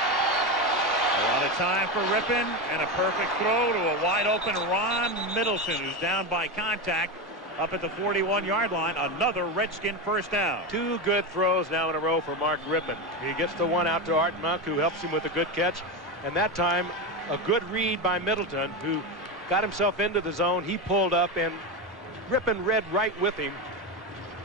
A lot of time for Rippon, and a perfect throw to a wide-open Ron Middleton, who's down by contact up at the 41-yard line. Another Redskin first down. 2 good throws now in a row for Mark Rippon. He gets the one out to Art Monk, who helps him with a good catch. And that time, a good read by Middleton, who got himself into the zone. He pulled up, and Rippon read right with him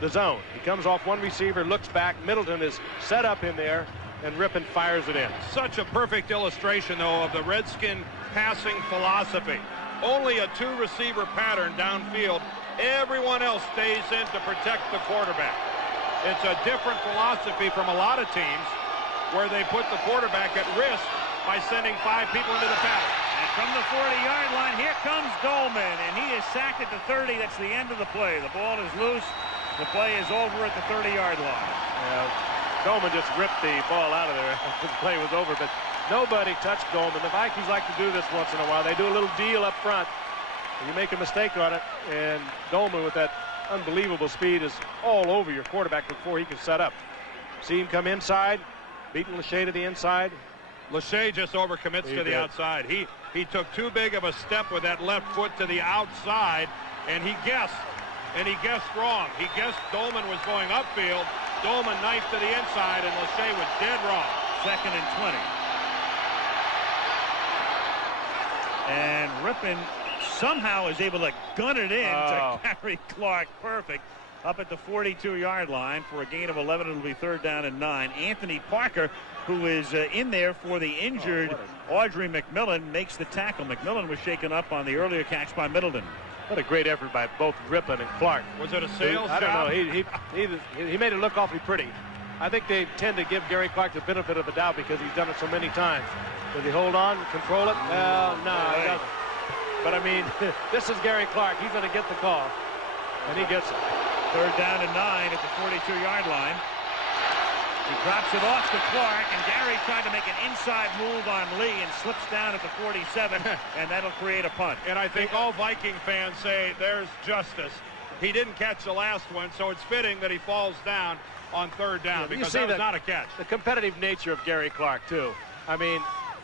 the zone. He comes off one receiver, looks back. Middleton is set up in there, and Rippon fires it in. Such a perfect illustration, though, of the Redskin passing philosophy. Only a 2-receiver pattern downfield. Everyone else stays in to protect the quarterback. It's a different philosophy from a lot of teams where they put the quarterback at risk by sending 5 people into the pattern. And from the 40-yard line, here comes Dolman, and he is sacked at the 30. That's the end of the play. The ball is loose. The play is over at the 30-yard line. Dolman just ripped the ball out of there after the play was over, but nobody touched Dolman. The Vikings like to do this once in a while. They do a little deal up front, You make a mistake on it, and Dolman with that unbelievable speed is all over your quarterback before he can set up. See him come inside, beating Lachey to the inside. Lachey just overcommits to the outside. He took too big of a step with that left foot to the outside, and he guessed wrong. He guessed Dolman was going upfield. Dolman knifed to the inside, and Lachey was dead wrong. 2nd and 20. And Rippon somehow is able to gun it in to Gary Clark. Perfect. Up at the 42-yard line for a gain of 11. It'll be 3rd down and 9. Anthony Parker, who is in there for the injured Audrey McMillan, makes the tackle. McMillan was shaken up on the earlier catch by Middleton. What a great effort by both Rippon and Clark. Was it a sales job? I don't know. He made it look awfully pretty. I think they tend to give Gary Clark the benefit of the doubt because he's done it so many times. Does he hold on, control it? Well, no, he doesn't. But, I mean, this is Gary Clark. He's going to get the call, and he gets it. 3rd down and 9 at the 42-yard line. He drops it off to Clark, and Gary tried to make an inside move on Lee and slips down at the 47, and that'll create a punt. And I think all Viking fans say there's justice. He didn't catch the last one, so it's fitting that he falls down on 3rd down because that was not a catch. The competitive nature of Gary Clark, too. I mean,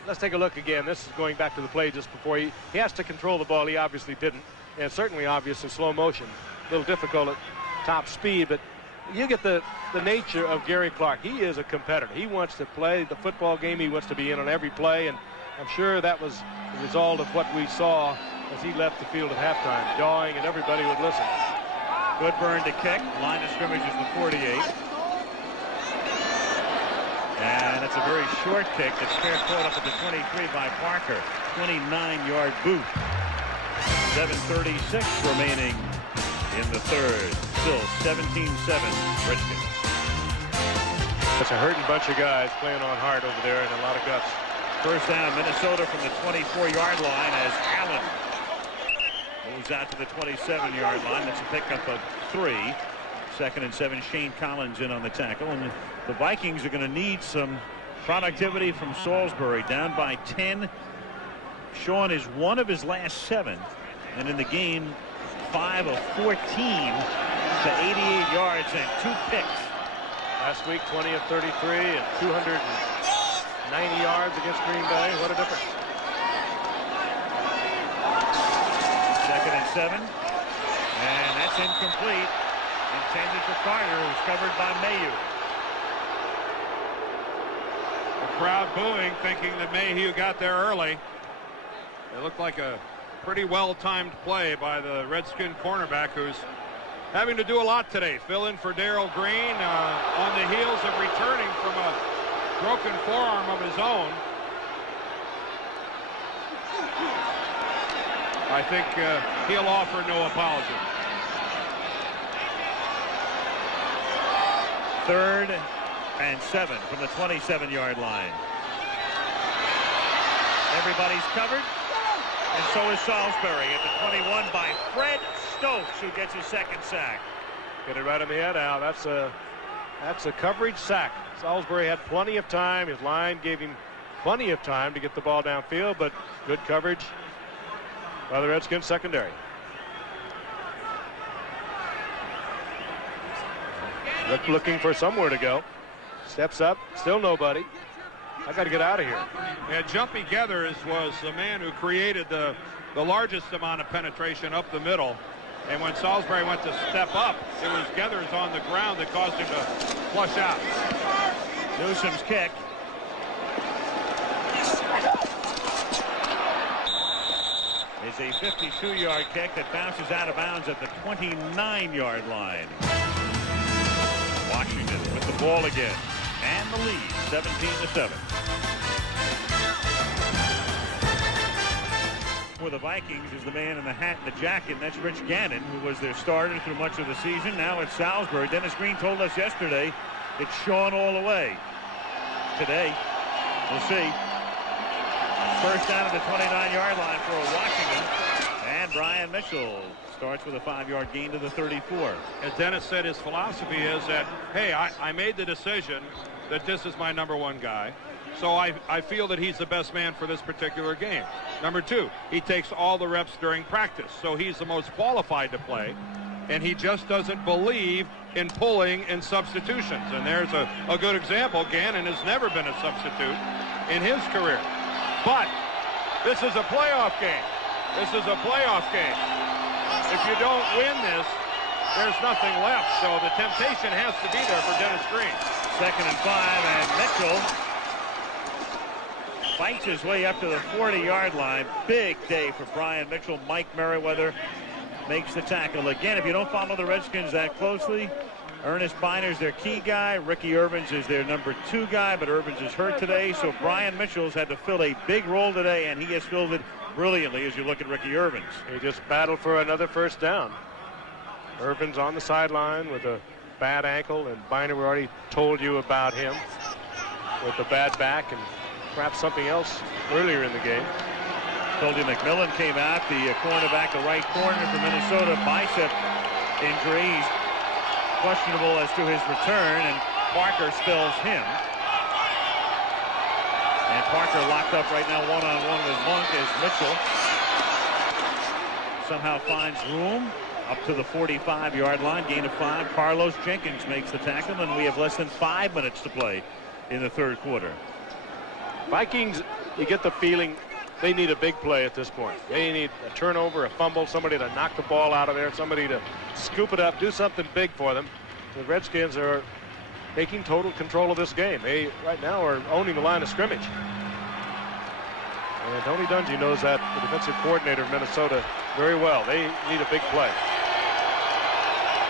let's take a look again. This is going back to the play just before he has to control the ball. He obviously didn't, and certainly obvious in slow motion. A little difficult at top speed, but you get the nature of Gary Clark. He is a competitor. He wants to play the football game. He wants to be in on every play, and I'm sure that was the result of what we saw as he left the field at halftime, jawing, and everybody would listen. Goodburn to kick. Line of scrimmage is the 48. And it's a very short kick that's fair caught up at the 23 by Parker. 29-yard boot. 7:36 remaining in the 3rd. Still 17-7 Redskins. It's a hurting bunch of guys playing on hard over there and a lot of guts. 1st down Minnesota from the 24-yard line as Allen moves out to the 27-yard line. That's a pickup of 3. 2nd and 7. Shane Collins in on the tackle, and the Vikings are going to need some productivity from Salisbury. Down by 10. Sean is 1 of his last 7, and in the game 5 of 14 to 88 yards and 2 picks. Last week 20 of 33 and 290 yards against Green Bay. What a difference. 2nd and 7, and that's incomplete. Intended for Carter, who's covered by Mayhew. The crowd booing, thinking that Mayhew got there early. It looked like a pretty well-timed play by the Redskin cornerback, who's having to do a lot today. Fill in for Darrell Green on the heels of returning from a broken forearm of his own. I think he'll offer no apology. 3rd and 7 from the 27-yard line. Everybody's covered, and so is Salisbury at the 21 by Fred Stokes, who gets his 2nd sack. Get it right in the head, Al. That's a coverage sack. Salisbury had plenty of time. His line gave him plenty of time to get the ball downfield, but good coverage by the Redskins secondary. Looking for somewhere to go. Steps up, still nobody. I got to get out of here. Yeah, Jumpy Geathers was the man who created the largest amount of penetration up the middle. And when Salisbury went to step up, it was Geathers on the ground that caused him to flush out. Newsom's kick. Is a 52-yard kick that bounces out of bounds at the 29-yard line. Washington with the ball again, and the lead, 17-7. For the Vikings is the man in the hat and the jacket, and that's Rich Gannon, who was their starter through much of the season. Now it's Salisbury. Dennis Green told us yesterday it's Sean all the way. Today, we'll see. 1st down at the 29-yard line for Washington, and Brian Mitchell starts with a 5-yard gain to the 34. As Dennis said, his philosophy is that, hey, I made the decision that this is my #1 guy. So I feel that he's the best man for this particular game. Number two, he takes all the reps during practice, so he's the most qualified to play, and he just doesn't believe in pulling in substitutions. And there's a good example. Gannon has never been a substitute in his career. But this is a playoff game. This is a playoff game. If you don't win this, there's nothing left. So the temptation has to be there for Dennis Green. 2nd and 5, and Mitchell fights his way up to the 40-yard line. Big day for Brian Mitchell. Mike Merriweather makes the tackle. Again, if you don't follow the Redskins that closely, Ernest Biner's their key guy. Ricky Irvins is their number 2 guy, but Irvins is hurt today, so Brian Mitchell's had to fill a big role today, and he has filled it brilliantly as you look at Ricky Irvins. He just battled for another first down. Irvins on the sideline with a bad ankle, and Biner, we already told you about him with the bad back and perhaps something else earlier in the game. Told you McMillan came out, the cornerback, the right corner for Minnesota, bicep injury. He's questionable as to his return, and Parker spells him. And Parker locked up right now one-on-one with Monk as Mitchell somehow finds room up to the 45-yard line, gain of 5. Carlos Jenkins makes the tackle, and we have less than 5 minutes to play in the 3rd quarter. Vikings, you get the feeling they need a big play at this point. They need a turnover, a fumble, somebody to knock the ball out of there, somebody to scoop it up, do something big for them. The Redskins are taking total control of this game. They, right now, are owning the line of scrimmage. And Tony Dungy knows that, the defensive coordinator of Minnesota, very well. They need a big play.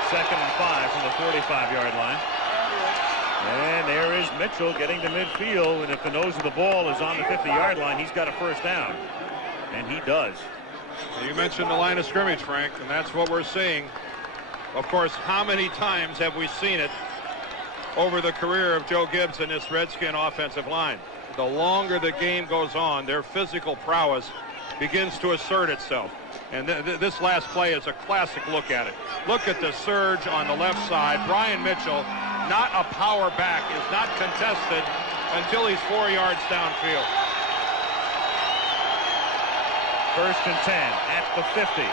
2nd and 5 from the 45-yard line. And there is Mitchell getting to midfield, and if the nose of the ball is on the 50-yard line, he's got a first down. And he does. You mentioned the line of scrimmage, Frank, and that's what we're seeing. Of course, how many times have we seen it over the career of Joe Gibbs and this Redskin offensive line? The longer the game goes on, their physical prowess begins to assert itself. And this last play is a classic look at it. Look at the surge on the left side. Brian Mitchell, not a power back, is not contested until he's 4 yards downfield. 1st and 10 at the 50.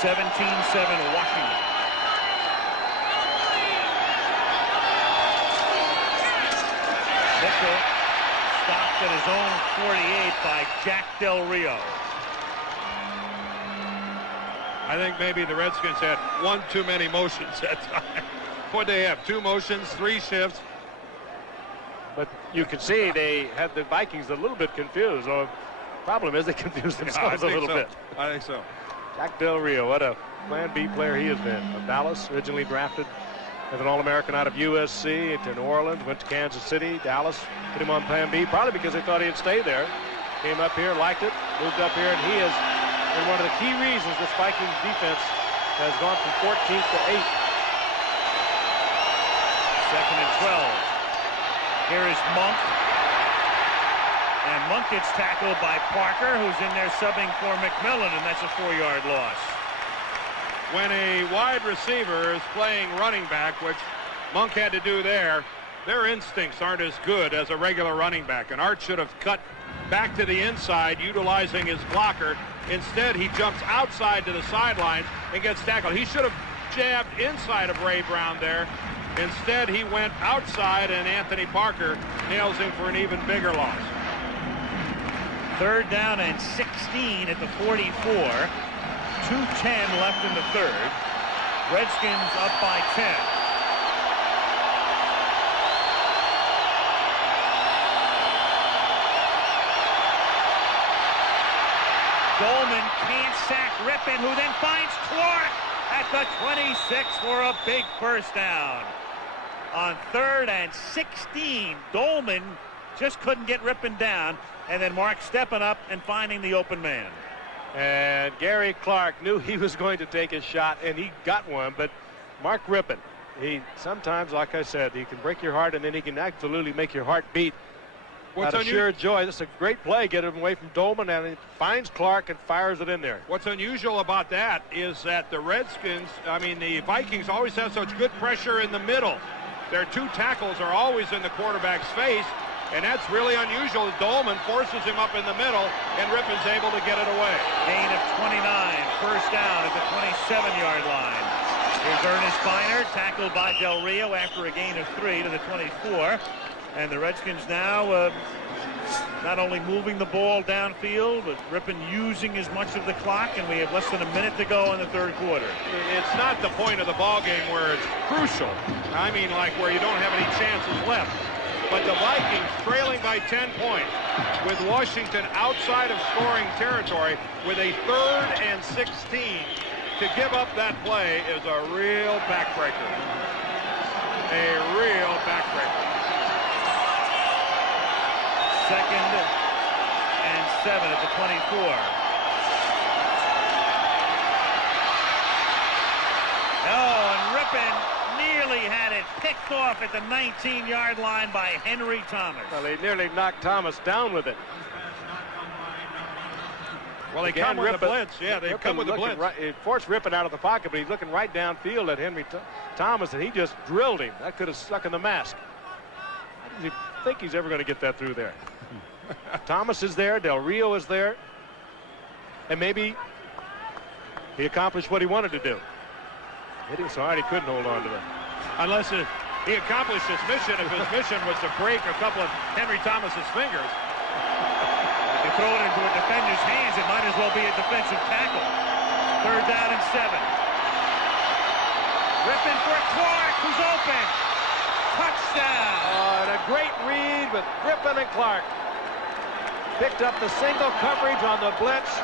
17-7 Washington. Mitchell stopped at his own 48 by Jack Del Rio. I think maybe the Redskins had one too many motions that time. What'd they have? 2 motions, 3 shifts. But you can see they had the Vikings a little bit confused. The problem is they confused themselves a little bit. I think so. Jack Del Rio, what a Plan B player he has been. Of Dallas, originally drafted as an All-American out of USC to New Orleans, went to Kansas City. Dallas put him on Plan B, probably because they thought he'd stay there. Came up here, liked it, moved up here, and he is one of the key reasons this Vikings defense has gone from 14th to 8th. 2nd and 12. Here is Monk. And Monk gets tackled by Parker, who's in there subbing for McMillan, and that's a 4-yard loss. When a wide receiver is playing running back, which Monk had to do there, their instincts aren't as good as a regular running back. And Art should have cut back to the inside, utilizing his blocker. Instead, he jumps outside to the sideline and gets tackled. He should have jabbed inside of Ray Brown there. Instead, he went outside, and Anthony Parker nails him for an even bigger loss. 3rd down and 16 at the 44. 2:10 left in the 3rd. Redskins up by 10. Dolman can't sack Rippon, who then finds Clark at the 26 for a big first down. On 3rd and 16, Dolman just couldn't get Rippon down, and then Mark stepping up and finding the open man. And Gary Clark knew he was going to take a shot, and he got one, but Mark Rippon, he sometimes, like I said, he can break your heart, and then he can absolutely make your heart beat. Out of sheer joy. This is a great play. Get him away from Dolman, and he finds Clark and fires it in there. What's unusual about that is that the Redskins, the Vikings always have such good pressure in the middle. Their 2 tackles are always in the quarterback's face, And that's really unusual. Dolman forces him up in the middle, and Rippon's able to get it away. Gain of 29, first down at the 27-yard line. Here's Ernest Biner, tackled by Del Rio after a gain of 3 to the 24. And the Redskins now not only moving the ball downfield, but Rippon using as much of the clock, and we have less than a minute to go in the third quarter. It's not the point of the ball game where it's crucial. I mean, like where you don't have any chances left. But the Vikings trailing by 10 points with Washington outside of scoring territory with a 3rd and 16. To give up that play is a real backbreaker. A real backbreaker. 2nd and 7 at the 24. Oh, and Rippon nearly had it picked off at the 19-yard line by Henry Thomas. Well, they nearly knocked Thomas down with it. Well, they come with the blitz. Yeah, they come with the blitz. Right, it forced Rippon out of the pocket, but he's looking right downfield at Henry Thomas, and he just drilled him. That could have stuck in the mask. How does he think he's ever going to get that through there? Thomas is there. Del Rio is there. And maybe he accomplished what he wanted to do. Hitting so hard he couldn't hold on to it. Unless he accomplished his mission. If his mission was to break a couple of Henry Thomas's fingers. If you throw it into a defender's hands, it might as well be a defensive tackle. 3rd down and 7. Rippon for Clark, who's open. Touchdown. And a great read with Rippon and Clark. Picked up the single coverage on the blitz.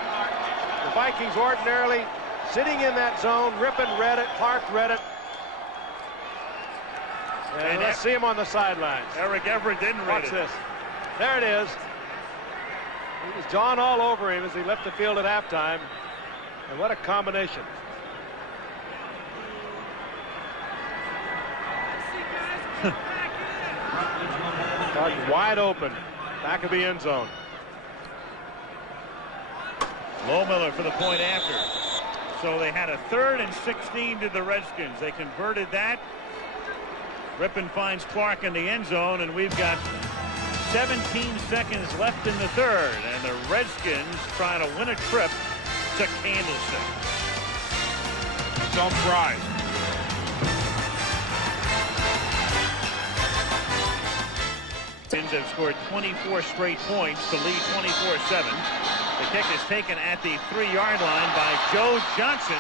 The Vikings ordinarily sitting in that zone. Rippon read it. Clark read it. And let's see him on the sidelines. Eric Everett didn't read it. Watch this. There it is. He was jawing all over him as he left the field at halftime. And what a combination. Clark wide open. Back of the end zone. Lohmiller for the point after. So they had a 3rd and 16 to the Redskins. They converted that. Rippon finds Clark in the end zone, and we've got 17 seconds left in the 3rd. And the Redskins trying to win a trip to Candlestick. Don't try. Redskins have scored 24 straight points to lead 24-7. The kick is taken at the 3-yard line by Joe Johnson.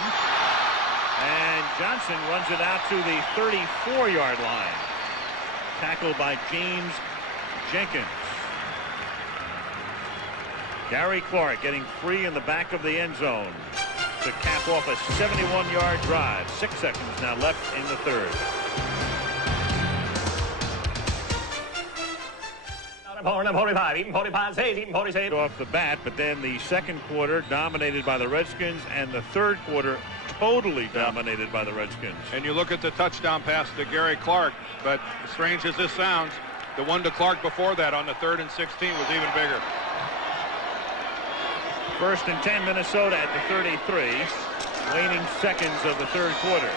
And Johnson runs it out to the 34-yard line. Tackled by James Jenkins. Gary Clark getting free in the back of the end zone to cap off a 71-yard drive. 6 seconds now left in the 3rd. Off the bat, but then the 2nd quarter dominated by the Redskins, and the 3rd quarter totally dominated by the Redskins. And you look at the touchdown pass to Gary Clark, but as strange as this sounds, the one to Clark before that on the 3rd and 16 was even bigger. 1st and 10 Minnesota at the 33. Waning seconds of the 3rd quarter.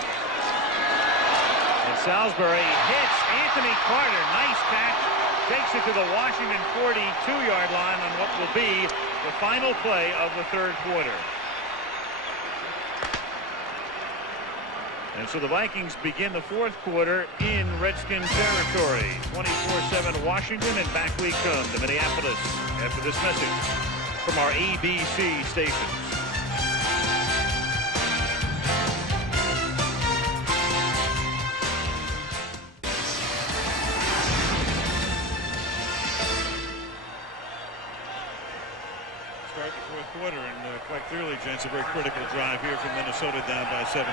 And Salisbury hits Anthony Carter. Nice catch. Takes it to the Washington 42-yard line on what will be the final play of the 3rd quarter. And so the Vikings begin the 4th quarter in Redskin territory. 24-7 Washington, and back we come to Minneapolis after this message from our ABC stations. Start the 4th quarter, and quite clearly, gents, a very critical drive here from Minnesota down by 17.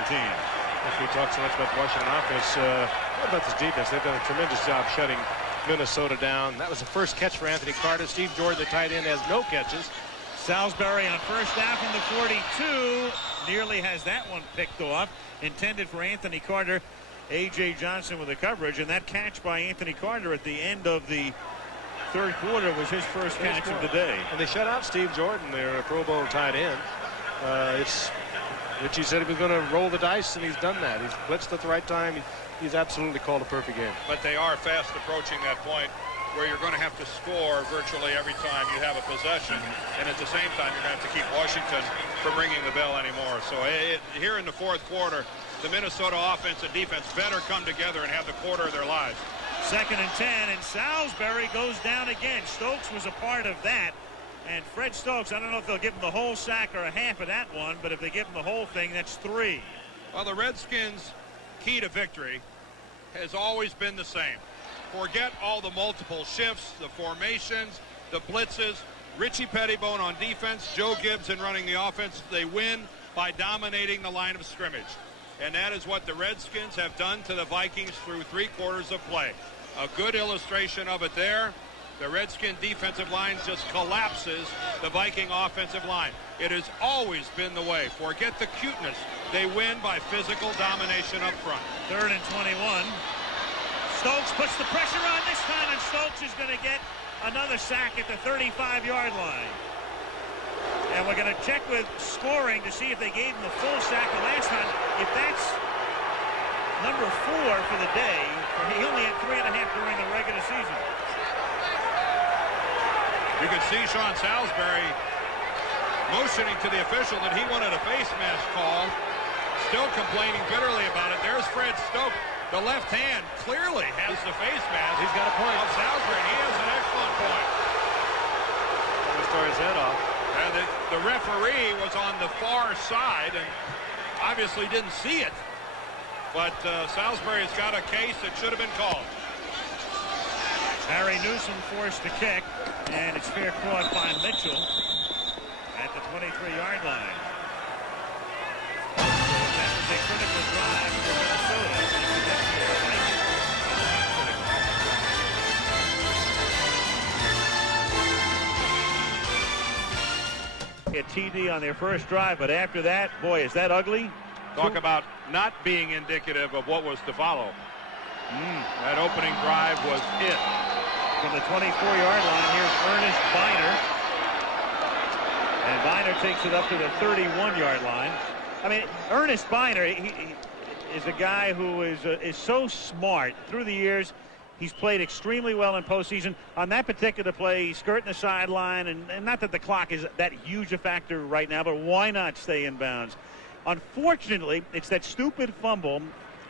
If we talk so much about the Washington offense, what about this defense? They've done a tremendous job shutting Minnesota down. That was the first catch for Anthony Carter. Steve Jordan, the tight end, has no catches. Salisbury on first down from the 42. Nearly has that one picked off. Intended for Anthony Carter. A.J. Johnson with the coverage, and that catch by Anthony Carter at the end of the 3rd quarter was his first catch of the day. And they shut out Steve Jordan, their Pro Bowl tight end. Richie said he was going to roll the dice, and he's done that. He's blitzed at the right time. He's absolutely called a perfect game. But they are fast approaching that point. where you're going to have to score virtually every time you have a possession, and at the same time you're going to have to keep Washington from ringing the bell anymore. So here in the fourth quarter, the Minnesota offense and defense better come together and have the quarter of their lives. 2nd and 10, and Salisbury goes down again. Stokes was a part of that. And Fred Stokes, I don't know if they'll give him the whole sack or a half of that one, but if they give him the whole thing, that's 3. Well, the Redskins' key to victory has always been the same. Forget all the multiple shifts, the formations, the blitzes. Richie Pettibone on defense, Joe Gibbs running the offense. They win by dominating the line of scrimmage. And that is what the Redskins have done to the Vikings through 3 quarters of play. A good illustration of it there. The Redskin defensive line just collapses the Viking offensive line. It has always been the way. Forget the cuteness. They win by physical domination up front. 3rd and 21. Stokes puts the pressure on this time, and Stokes is going to get another sack at the 35-yard line. And we're going to check with scoring to see if they gave him the full sack the last time. If that's number 4 for the day, he only had 3.5 during the regular season. You can see Sean Salisbury motioning to the official that he wanted a face mask call, still complaining bitterly about it. There's Fred Stokes. The left hand clearly has the face mask. He's got a point. Of Salisbury. He has an excellent point. He tore his head off. And the referee was on the far side and obviously didn't see it. But Salisbury's got a case that should have been called. Harry Newsom forced the kick, and it's fair caught by Mitchell at the 23-yard line. That was a critical drive for Minnesota. A TD on their first drive, but after that, boy, is that ugly. Talk about not being indicative of what was to follow. That opening drive was it. From the 24-yard line, here's Ernest Biner. And Biner takes it up to the 31-yard line. I mean, Ernest Biner, he is a guy who is so smart. Through the years, he's played extremely well in postseason. On that particular play, he's skirting the sideline, and not that the clock is that huge a factor right now, but why not stay in bounds? Unfortunately, it's that stupid fumble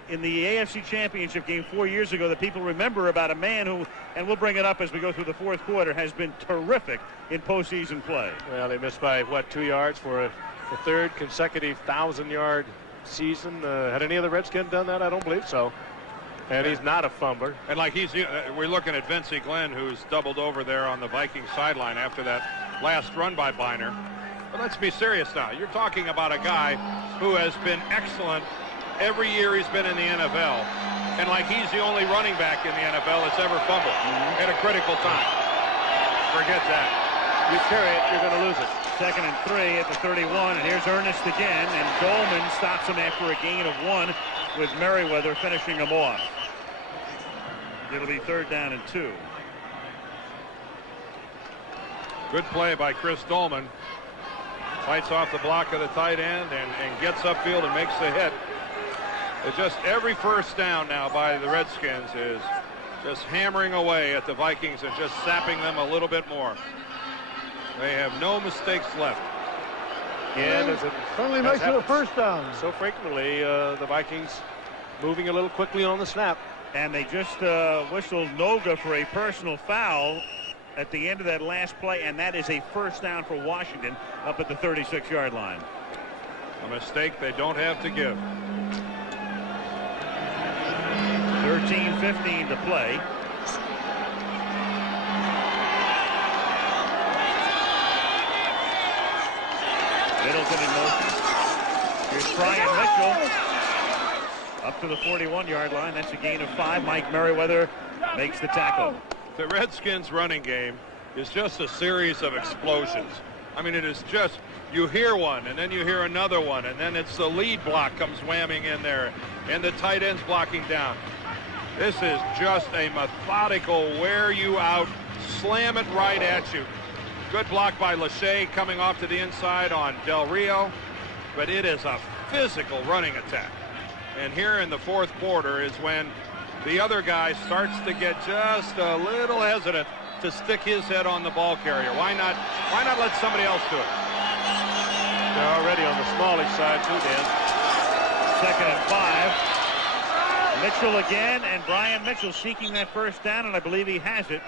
in the AFC Championship game 4 years ago that people remember about a man who, and we'll bring it up as we go through the fourth quarter, has been terrific in postseason play. Well, they missed by, what, 2 yards for a 3rd consecutive 1,000-yard season. Had any other Redskin done that? I don't believe so. And he's not a fumbler. And like we're looking at Vincey Glenn, who's doubled over there on the Vikings sideline after that last run by Biner. But let's be serious now. You're talking about a guy who has been excellent every year he's been in the NFL. And like he's the only running back in the NFL that's ever fumbled at a critical time. Forget that. You carry it, you're going to lose it. 2nd and 3 at the 31, and here's Ernest again, and Dolman stops him after a gain of 1 with Merriweather finishing him off. It'll be 3rd down and 2. Good play by Chris Dolman. Fights off the block of the tight end and gets upfield and makes the hit. It's just every first down now by the Redskins is just hammering away at the Vikings and just sapping them a little bit more. They have no mistakes left. Yeah, Finally makes it a first down. So frequently, the Vikings moving a little quickly on the snap. And they just whistled Noga for a personal foul at the end of that last play, and that is a first down for Washington up at the 36-yard line. A mistake they don't have to give. 13:15 to play. Middleton in motion. Here's Brian Mitchell up to the 41-yard line. That's a gain of 5. Mike Merriweather makes the tackle. The Redskins running game is just a series of explosions. I mean, it is just, you hear one and then you hear another one, and then it's the lead block comes whamming in there and the tight ends blocking down. This is just a methodical wear you out, slam it right at you. Good block by Lachey coming off to the inside on Del Rio, but it is a physical running attack. And here in the fourth quarter is when the other guy starts to get just a little hesitant to stick his head on the ball carrier. Why not let somebody else do it? They're already on the smallish side too, Dan. 2nd and 5. Mitchell again, and Brian Mitchell seeking that first down, and I believe he has it.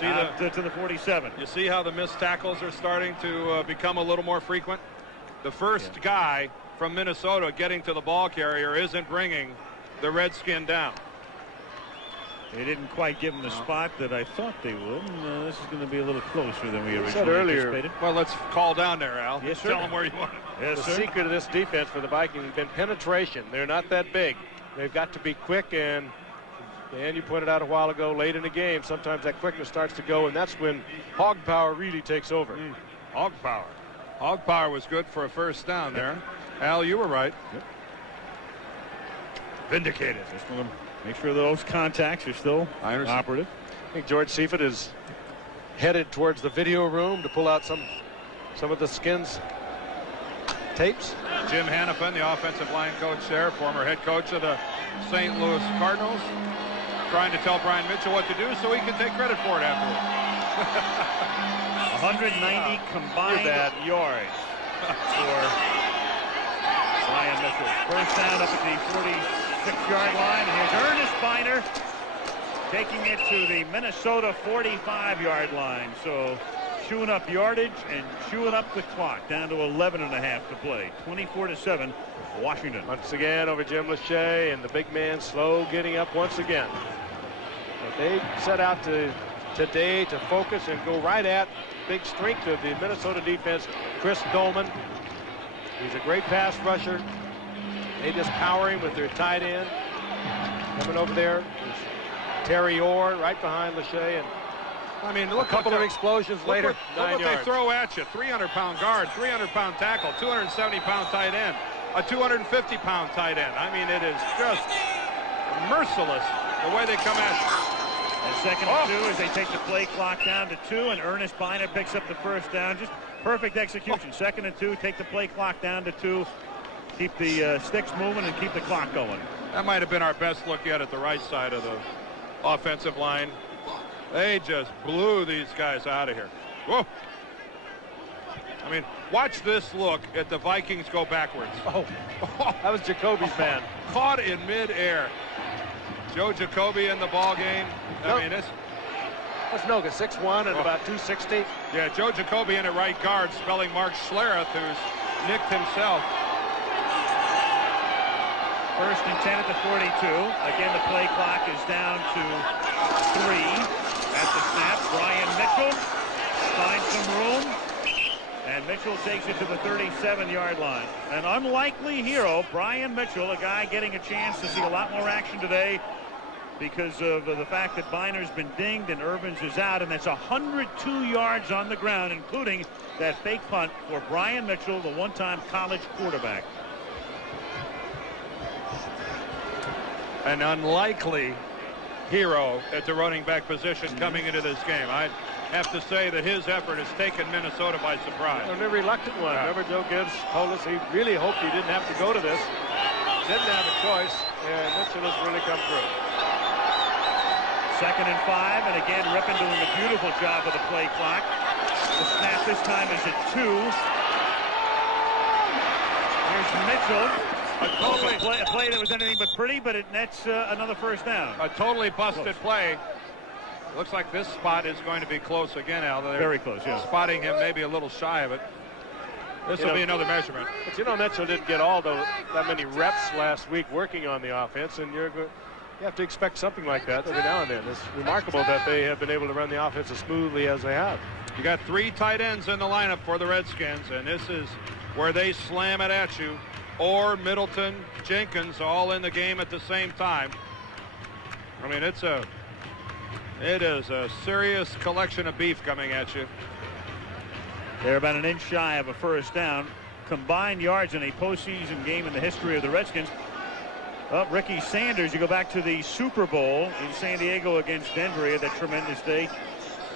See to the 47. You see how the missed tackles are starting to become a little more frequent? The first guy from Minnesota getting to the ball carrier isn't bringing the Redskin down. They didn't quite give him the spot that I thought they would. And, this is going to be a little closer than we originally said earlier. anticipated. Well, let's call down there, Al. Yes, sir. Tell them where you want it. Yes, The sir. secret of this defense for the Vikings has been penetration. They're not that big. They've got to be quick, and you pointed out a while ago, late in the game, sometimes that quickness starts to go, and that's when hog power really takes over. Hog power. Hog power was good for a first down there. Al, you were right. Yep. Vindicated. Just want to make sure those contacts are still operative. I think George Seifert is headed towards the video room to pull out some of the Skins tapes. Jim Hannafin, the offensive line coach there, former head coach of the St. Louis Cardinals, trying to tell Brian Mitchell what to do so he can take credit for it afterwards. 190 combined yards for Brian Mitchell. First down up at the 46-yard line. And here's Ernest Biner taking it to the Minnesota 45-yard line. So chewing up yardage and chewing up the clock, down to 11.5 to play. 24-7, Washington. Once again over Jim Lachey, and the big man slow getting up once again. But they set out today to focus and go right at big strength of the Minnesota defense, Chris Dolman. He's a great pass rusher. They just power him with their tight end. Coming over there is Terry Orr right behind Lachey, and I mean, look, a couple of explosions later. Look what they throw at you. 300-pound guard, 300-pound tackle, 270-pound tight end, a 250-pound tight end. I mean, it is just merciless the way they come at you. And 2nd and 2 as they take the play clock down to 2, and Ernest Biner picks up the first down. Just perfect execution. 2nd and 2, take the play clock down to 2. Keep the sticks moving and keep the clock going. That might have been our best look yet at the right side of the offensive line. They just blew these guys out of here. Whoa. I mean, watch this look at the Vikings go backwards. Oh, that was Jacoby's man. Caught in midair. Joe Jacoby in the ball game. I mean, that's Noga, 6'1" and about 260. Yeah, Joe Jacoby in at right guard, spelling Mark Schlereth, who's nicked himself. 1st and 10 at the 42. Again, the play clock is down to 3. At the snap, Brian Mitchell finds some room, and Mitchell takes it to the 37-yard line. An unlikely hero, Brian Mitchell, a guy getting a chance to see a lot more action today because of the fact that Biner's been dinged and Irvins is out, and that's 102 yards on the ground, including that fake punt for Brian Mitchell, the one-time college quarterback. An unlikely hero at the running back position coming into this game. I'd have to say that his effort has taken Minnesota by surprise. A reluctant one. Remember, Joe Gibbs told us he really hoped he didn't have to go to this. Didn't have a choice, and Mitchell has really come through. 2nd and 5, and again, Rippon doing a beautiful job of the play clock. The snap this time is at 2. Here's Mitchell. A play that was anything but pretty, but it nets another first down. A totally busted play. Looks like this spot is going to be close again, Al. They're very close, yeah. Spotting him maybe a little shy of it. This will be another measurement. But you know, Mitchell didn't get that many reps last week working on the offense, and you have to expect something like that every now and then. It's remarkable that they have been able to run the offense as smoothly as they have. You got 3 tight ends in the lineup for the Redskins, and this is where they slam it at you. Or Middleton, Jenkins, all in the game at the same time. I mean, it is a serious collection of beef coming at you. They're about an inch shy of a first down. Combined yards in a postseason game in the history of the Redskins. Ricky Sanders, you go back to the Super Bowl in San Diego against Denver. He had that tremendous day.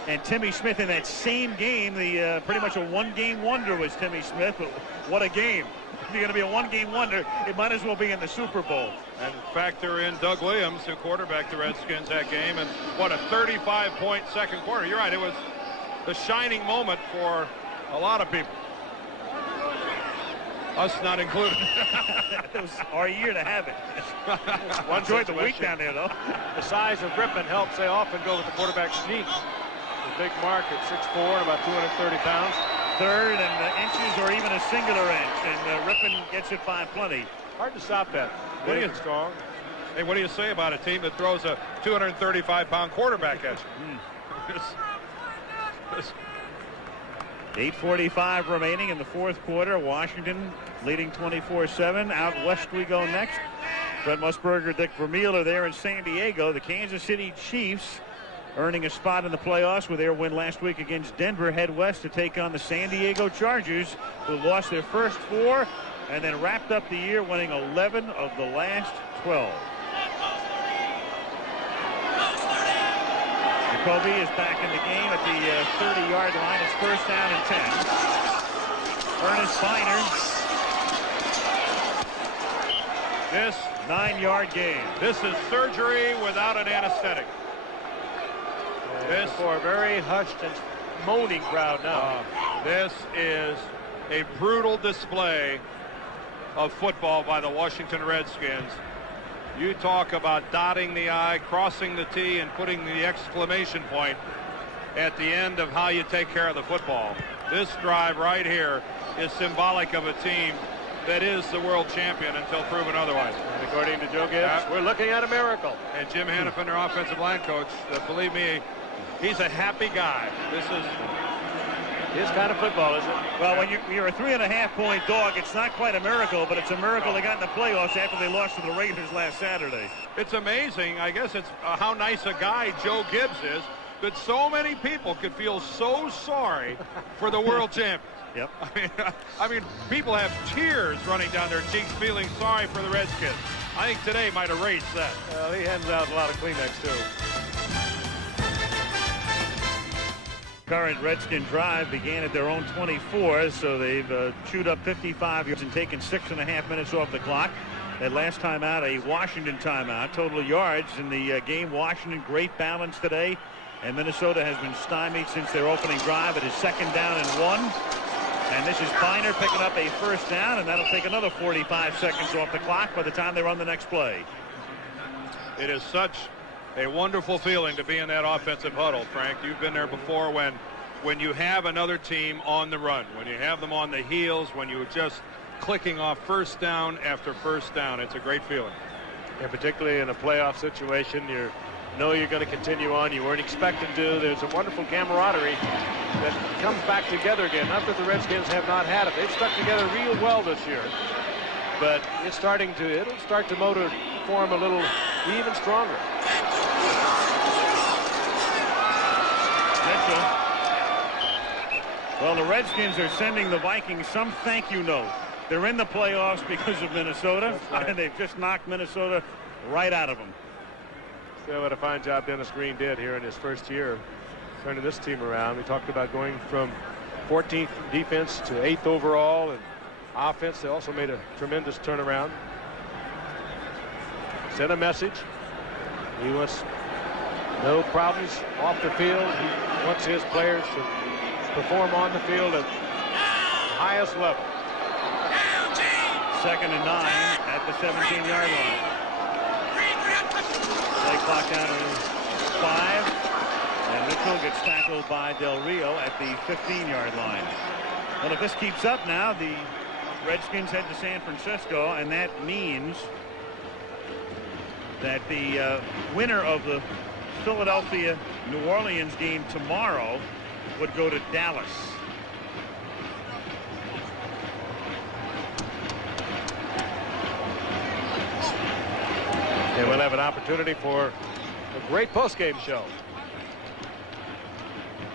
And Timmy Smith in that same game, the pretty much a one-game wonder was Timmy Smith. But what a game. If you're going to be a one-game wonder, it might as well be in the Super Bowl. And factor in Doug Williams, who quarterbacked the Redskins that game, and what a 35-point second quarter. You're right, it was the shining moment for a lot of people. Us not included. It was our year to have it. Enjoyed the week down there, though. The size of Rippon helps. They often go with the quarterback sneak. The big mark at 6'4", and about 230 pounds. Third and inches or even a singular inch, and Rippon gets it by plenty. Hard to stop that. What do you strong? Hey, what do you say about a team that throws a 235-pound quarterback at you? 8:45 remaining in the fourth quarter. Washington leading 24-7. Out west we go next. Brent Musburger, Dick Vermeil are there in San Diego. The Kansas City Chiefs earning a spot in the playoffs with their win last week against Denver. Head west to take on the San Diego Chargers, who lost their first 4 and then wrapped up the year winning 11 of the last 12. Jacoby is back in the game at the 30-yard line. It's first down and 10. Ernest Finer. This 9-yard gain. This is surgery without an anesthetic. This for a very hushed and moaning crowd now. This is a brutal display of football by the Washington Redskins. You talk about dotting the I, crossing the T, and putting the exclamation point at the end of how you take care of the football. This drive right here is symbolic of a team that is the world champion until proven otherwise. And according to Joe Gibbs, we're looking at a miracle. And Jim Hannafin, their offensive line coach, believe me, he's a happy guy. This is his kind of football, isn't it? Well, when you're a 3.5-point dog, it's not quite a miracle, but it's a miracle they got in the playoffs after they lost to the Raiders last Saturday. It's amazing. I guess it's how nice a guy Joe Gibbs is that so many people could feel so sorry for the world champions. Yep. I mean, people have tears running down their cheeks feeling sorry for the Redskins. I think today might erase that. Well, he hands out a lot of Kleenex, too. Current Redskin drive began at their own 24, so they've chewed up 55 yards and taken 6.5 minutes off the clock. That last time out, a Washington timeout. Total yards in the game. Washington, great balance today. And Minnesota has been stymied since their opening drive. It is 2nd down and 1. And this is Finer picking up a first down, and that'll take another 45 seconds off the clock by the time they run the next play. It is such a wonderful feeling to be in that offensive huddle, Frank. You've been there before when you have another team on the run, when you have them on the heels, when you're just clicking off first down after first down. It's a great feeling. And particularly in a playoff situation, you know you're going to continue on. You weren't expecting to. There's a wonderful camaraderie that comes back together again. Not that the Redskins have not had it. They've stuck together real well this year. But it'll start to motor form a little even stronger. Mitchell. Well, the Redskins are sending the Vikings some thank you note. They're in the playoffs because of Minnesota, right, and they've just knocked Minnesota right out of them. So what a fine job Dennis Green did here in his first year turning this team around. We talked about going from 14th defense to 8th overall, and offense, they also made a tremendous turnaround. Sent a message. He wants no problems off the field. He wants his players to perform on the field at the highest level. 2nd and 9 at the 17-yard line. Play clock down to 5. And Mitchell gets tackled by Del Rio at the 15-yard line. Well, if this keeps up now, the Redskins head to San Francisco, and that means that the winner of the Philadelphia-New Orleans game tomorrow would go to Dallas. And we'll have an opportunity for a great postgame show.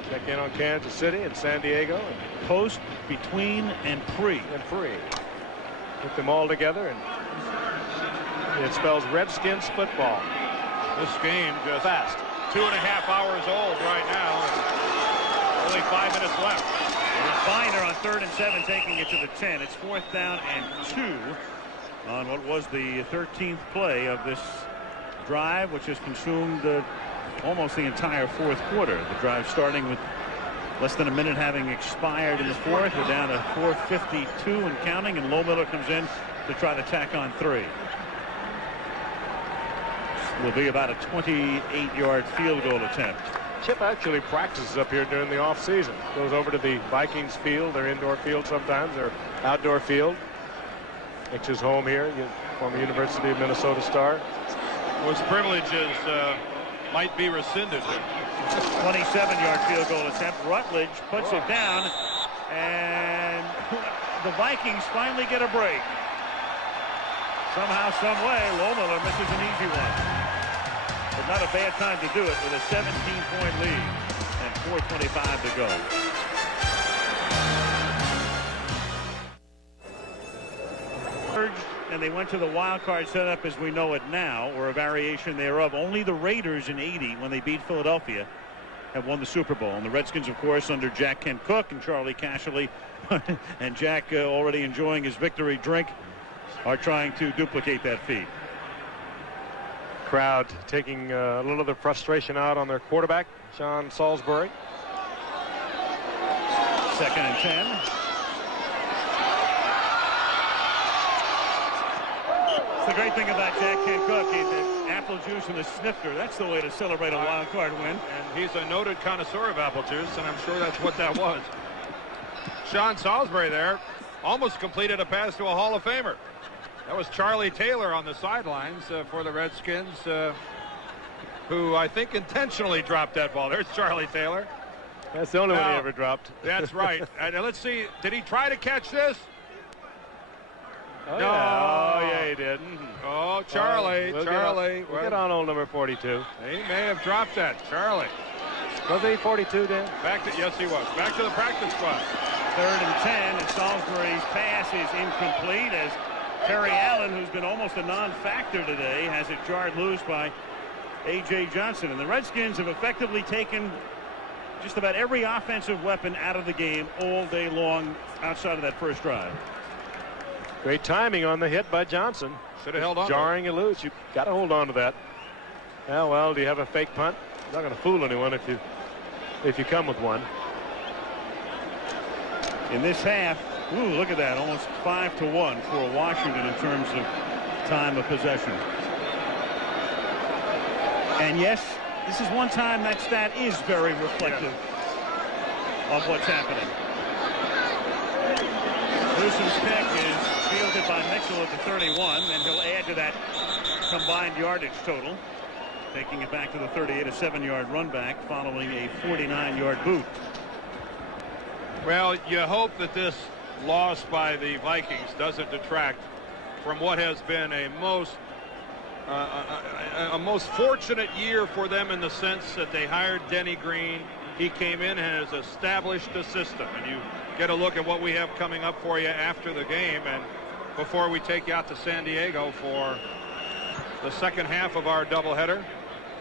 Check in on Kansas City and San Diego. And post, between, and pre. Put them all together, and it spells Redskins football. This game just fast. 2.5 hours old right now. 5 minutes left. Biner on 3rd and 7, taking it to the 10. It's 4th down and 2 on what was the 13th play of this drive, which has consumed almost the entire 4th quarter. The drive starting with less than a minute having expired in the 4th. We're down to 4:52 and counting, and Lohmiller comes in to try to tack on 3. Will be about a 28-yard field goal attempt. Chip actually practices up here during the offseason. Goes over to the Vikings field, their indoor field sometimes, their outdoor field. Makes his home here, former University of Minnesota star. Well, his privileges might be rescinded. 27-yard field goal attempt. Rutledge puts it down, and the Vikings finally get a break. Somehow, some way, Lohmiller misses an easy one. But not a bad time to do it with a 17-point lead and 4:25 to go. And they went to the wild card setup as we know it now, or a variation thereof. Only the Raiders in '80, when they beat Philadelphia, have won the Super Bowl. And the Redskins, of course, under Jack Kent Cooke and Charlie Casserly, and Jack already enjoying his victory drink, are trying to duplicate that feat. Crowd taking a little of the frustration out on their quarterback, Sean Salisbury. 2nd and 10. It's the great thing about Jack Kent Cooke. The apple juice and the snifter. That's the way to celebrate a wild card win. And he's a noted connoisseur of apple juice, and I'm sure that's what that was. Sean Salisbury there almost completed a pass to a Hall of Famer. That was Charlie Taylor on the sidelines for the Redskins, who I think intentionally dropped that ball. There's Charlie Taylor. That's the only one he ever dropped. That's right. And let's see. Did he try to catch this? Oh, no. Yeah, he did. Oh, Charlie. Charlie. We'll get on old number 42. He may have dropped that. Charlie. Was he 42, Dan? Yes, he was. Back to the practice squad. 3rd and 10, and Salisbury's pass is incomplete as Terry Allen, who's been almost a non-factor today, has it jarred loose by A.J. Johnson. And the Redskins have effectively taken just about every offensive weapon out of the game all day long outside of that first drive. Great timing on the hit by Johnson. Should have held on. Jarring it loose. You've got to hold on to that. Now, well, do you have a fake punt? It's not going to fool anyone if you come with one. In this half, ooh, look at that, almost 5-1 for Washington in terms of time of possession. And yes, this is one time that stat is very reflective of what's happening. Newsom's kick is fielded by Mitchell at the 31, and he'll add to that combined yardage total, taking it back to the 38, a 7-yard run back following a 49-yard boot. Well, you hope that this loss by the Vikings doesn't detract from what has been a most fortunate year for them, in the sense that they hired Denny Green. He came in and has established a system, and you get a look at what we have coming up for you after the game and before we take you out to San Diego for the second half of our doubleheader.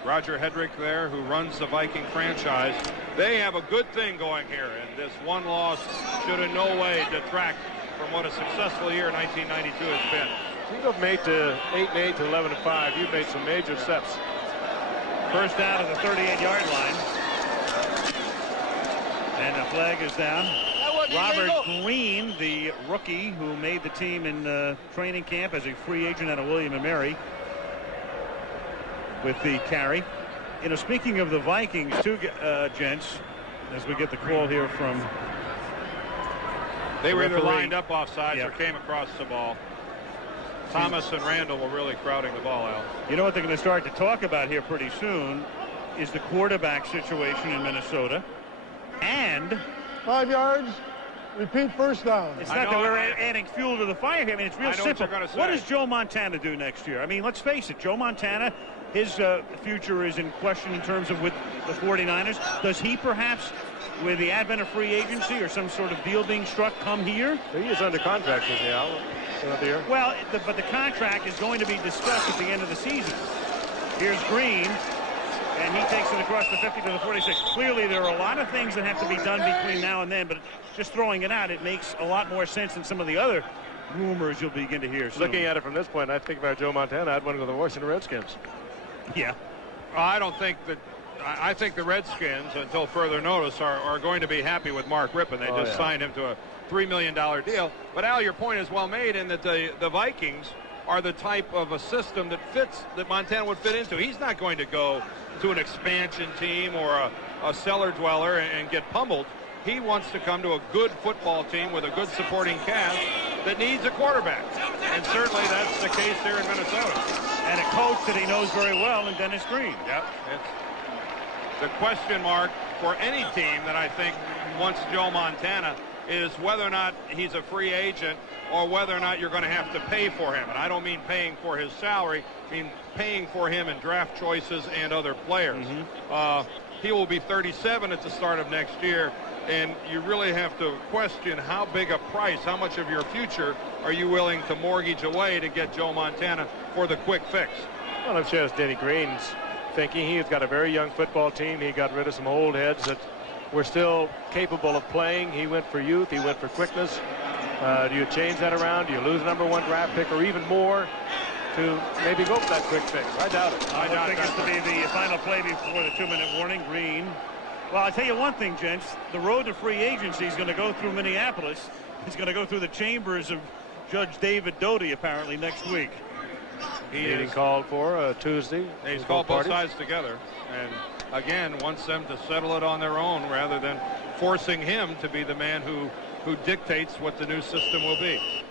Roger Hedrick there, who runs the Viking franchise. They have a good thing going here, and this one loss should in no way detract from what a successful year 1992 has been. You have made to 8-8 to 11-5. You've made some major steps. First down at the 38-yard line. And the flag is down. Robert Green, the rookie who made the team in training camp as a free agent out of William & Mary, with the carry. You know, speaking of the Vikings, too, gents, as we get the call here from they were either referee. lined up offsides or came across the ball. Thomas and Randall were really crowding the ball out. You know what they're going to start to talk about here pretty soon is the quarterback situation in Minnesota. And 5 yards. Repeat, first down. It's not that we're adding fuel to the fire here. I mean, it's real simple. What does Joe Montana do next year? I mean, let's face it, Joe Montana, his future is in question in terms of with the 49ers. Does he perhaps, with the advent of free agency or some sort of deal being struck, come here? He is under contract, isn't he, Al? Another year? Well, but the contract is going to be discussed at the end of the season. Here's Green. And he takes it across the 50 to the 46. Clearly, there are a lot of things that have to be done between now and then, but just throwing it out, it makes a lot more sense than some of the other rumors you'll begin to hear soon. Looking at it from this point, I think about Joe Montana, I'd want to go to the Washington Redskins. Yeah. Well, I don't think that. I think the Redskins, until further notice, are going to be happy with Mark Rippon. They just signed him to a $3 million deal. But, Al, your point is well made in that the Vikings are the type of a system that Montana would fit into. He's not going to go to an expansion team or a cellar dweller and get pummeled. He wants to come to a good football team with a good supporting cast that needs a quarterback. And certainly that's the case here in Minnesota. And a coach that he knows very well in Dennis Green. Yep. It's the question mark for any team that I think wants Joe Montana is whether or not he's a free agent or whether or not you're going to have to pay for him. And I don't mean paying for his salary. I mean paying for him in draft choices and other players. He will be 37 at the start of next year. And you really have to question how big a price, how much of your future are you willing to mortgage away to get Joe Montana for the quick fix? Well, I'm sure it's Denny Green's thinking. He's got a very young football team. He got rid of some old heads that were still capable of playing. He went for youth. He went for quickness. Do you change that around? Do you lose a #1 draft pick or even more to maybe go for that quick fix? I doubt it. I doubt it. It's to be the final play before the 2-minute warning. Green. Well, I'll tell you one thing, gents. The road to free agency is going to go through Minneapolis. It's going to go through the chambers of Judge David Doty, apparently, next week. Meeting called for Tuesday. He's called both sides together. And, again, wants them to settle it on their own rather than forcing him to be the man who dictates what the new system will be.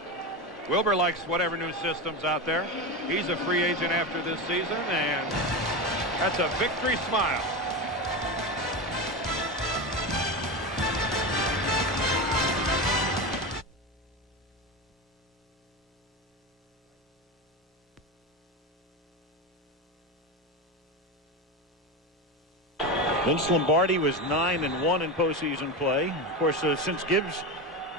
Wilbur likes whatever new system's out there. He's a free agent after this season, and that's a victory smile. Vince Lombardi was 9-1 in postseason play. Of course, since Gibbs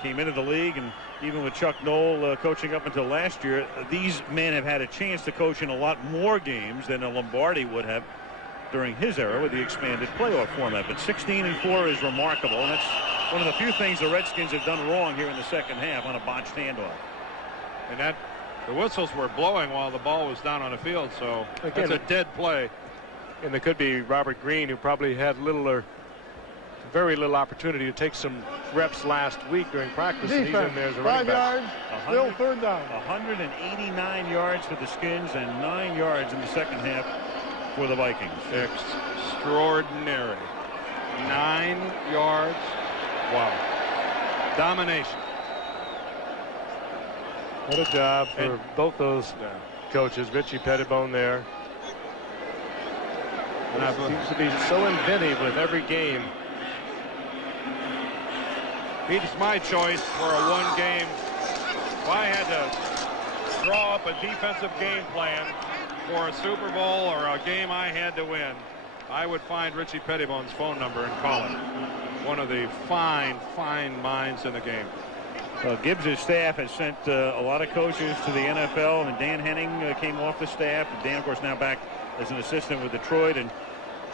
came into the league, and even with Chuck Noll coaching up until last year, these men have had a chance to coach in a lot more games than a Lombardi would have during his era with the expanded playoff format. But 16-4 is remarkable, and that's one of the few things the Redskins have done wrong here in the second half on a botched handoff. And the whistles were blowing while the ball was down on the field, so again, that's a dead play. And there could be Robert Green, who probably had little or very little opportunity to take some reps last week during practice. Defense, and he's in there as a running 5 back. yards, still 3rd down. 189 yards for the Skins and 9 yards in the second half for the Vikings. Extraordinary. 9 yards. Wow. Domination. What a job for both those coaches. Richie Pettibone there. And seems to be so inventive with every game. He's my choice for a one-game. If I had to draw up a defensive game plan for a Super Bowl or a game I had to win, I would find Richie Pettibone's phone number and call him. One of the fine minds in the game. Well, Gibbs' staff has sent a lot of coaches to the NFL, and Dan Henning came off the staff. And Dan, of course, now back as an assistant with Detroit, and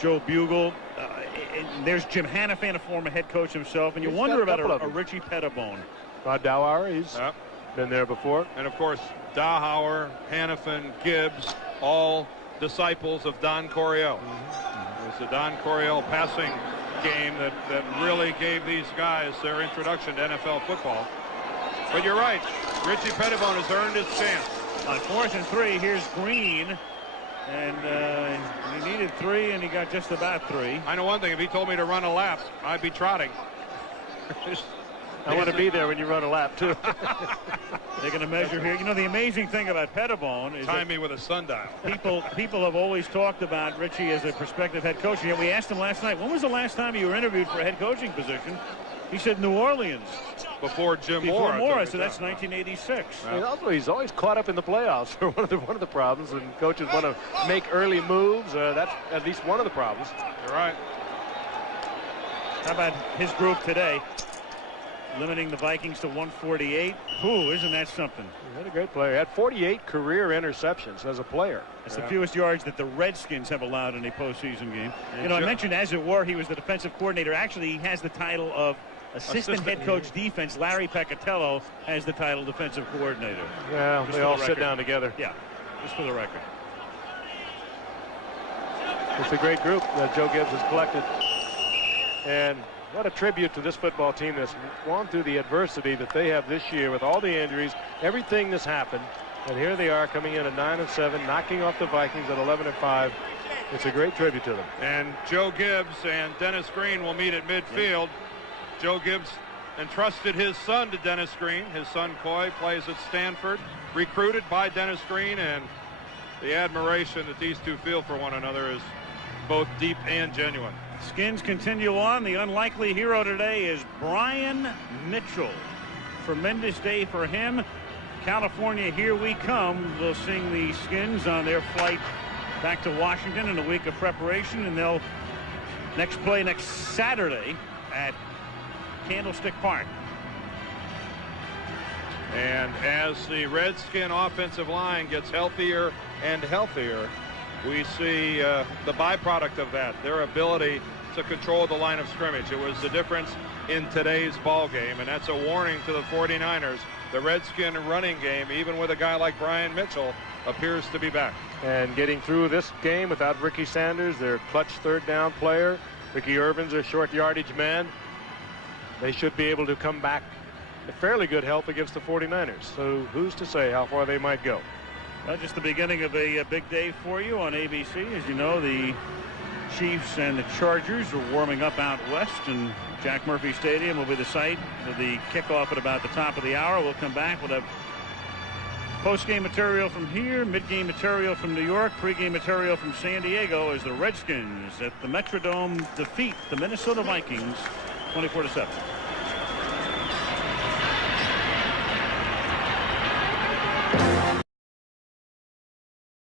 Joe Bugle. And there's Jim Hanifan, a former head coach himself, and you wonder about a Richie Pettibone. Rod Dowhower, he's been there before. And, of course, Dowhower, Hanifan, Gibbs, all disciples of Don Coryell. It was the Don Coryell passing game that really gave these guys their introduction to NFL football. But you're right. Richie Pettibone has earned his chance. On 4th and 3, here's Green. And he needed 3, and he got just about 3. I know one thing. If he told me to run a lap, I'd be trotting. I want to be there when you run a lap, too. They're going to measure here. You know, the amazing thing about Pettibone is time me with a sundial. People have always talked about Richie as a prospective head coach. And we asked him last night, when was the last time you were interviewed for a head coaching position? He said New Orleans. Before Jim Moore. So that's 1986. Yeah. Also, he's always caught up in the playoffs. one of the problems when coaches want to make early moves. That's at least one of the problems. You're right. How about his group today? limiting the Vikings to 148. Ooh, isn't that something? He had a great player. He had 48 career interceptions as a player. That's the fewest yards that the Redskins have allowed in a postseason game. You know, I mentioned, as it were, he was the defensive coordinator. Actually, he has the title of assistant head coach defense. Larry Peccatello has the title defensive coordinator. Yeah, they all sit down together. Yeah, just for the record. It's a great group that Joe Gibbs has collected. And what a tribute to this football team that's gone through the adversity that they have this year with all the injuries, everything that's happened. And here they are coming in at 9-7, knocking off the Vikings at 11-5. It's a great tribute to them. And Joe Gibbs and Dennis Green will meet at midfield. Joe Gibbs entrusted his son to Dennis Green. His son Coy plays at Stanford, recruited by Dennis Green, and the admiration that these two feel for one another is both deep and genuine. Skins continue on. The unlikely hero today is Brian Mitchell. Tremendous day for him. California, here we come. We'll sing the Skins on their flight back to Washington in a week of preparation, and they'll play next Saturday at Candlestick Park. And as the Redskin offensive line gets healthier and healthier, we see the byproduct of that, their ability to control the line of scrimmage. It was the difference in today's ball game, and that's a warning to the 49ers. The Redskin running game, even with a guy like Brian Mitchell, appears to be back. And getting through this game without Ricky Sanders, their clutch third down player. Ricky Irvin's a short yardage man. They should be able to come back in fairly good health against the 49ers. So who's to say how far they might go? Well, just the beginning of a big day for you on ABC. As you know, the Chiefs and the Chargers are warming up out west, and Jack Murphy Stadium will be the site of the kickoff at about the top of the hour. We'll come back. We'll have post-game material from here, mid-game material from New York, pre-game material from San Diego as the Redskins at the Metrodome defeat the Minnesota Vikings 24-7.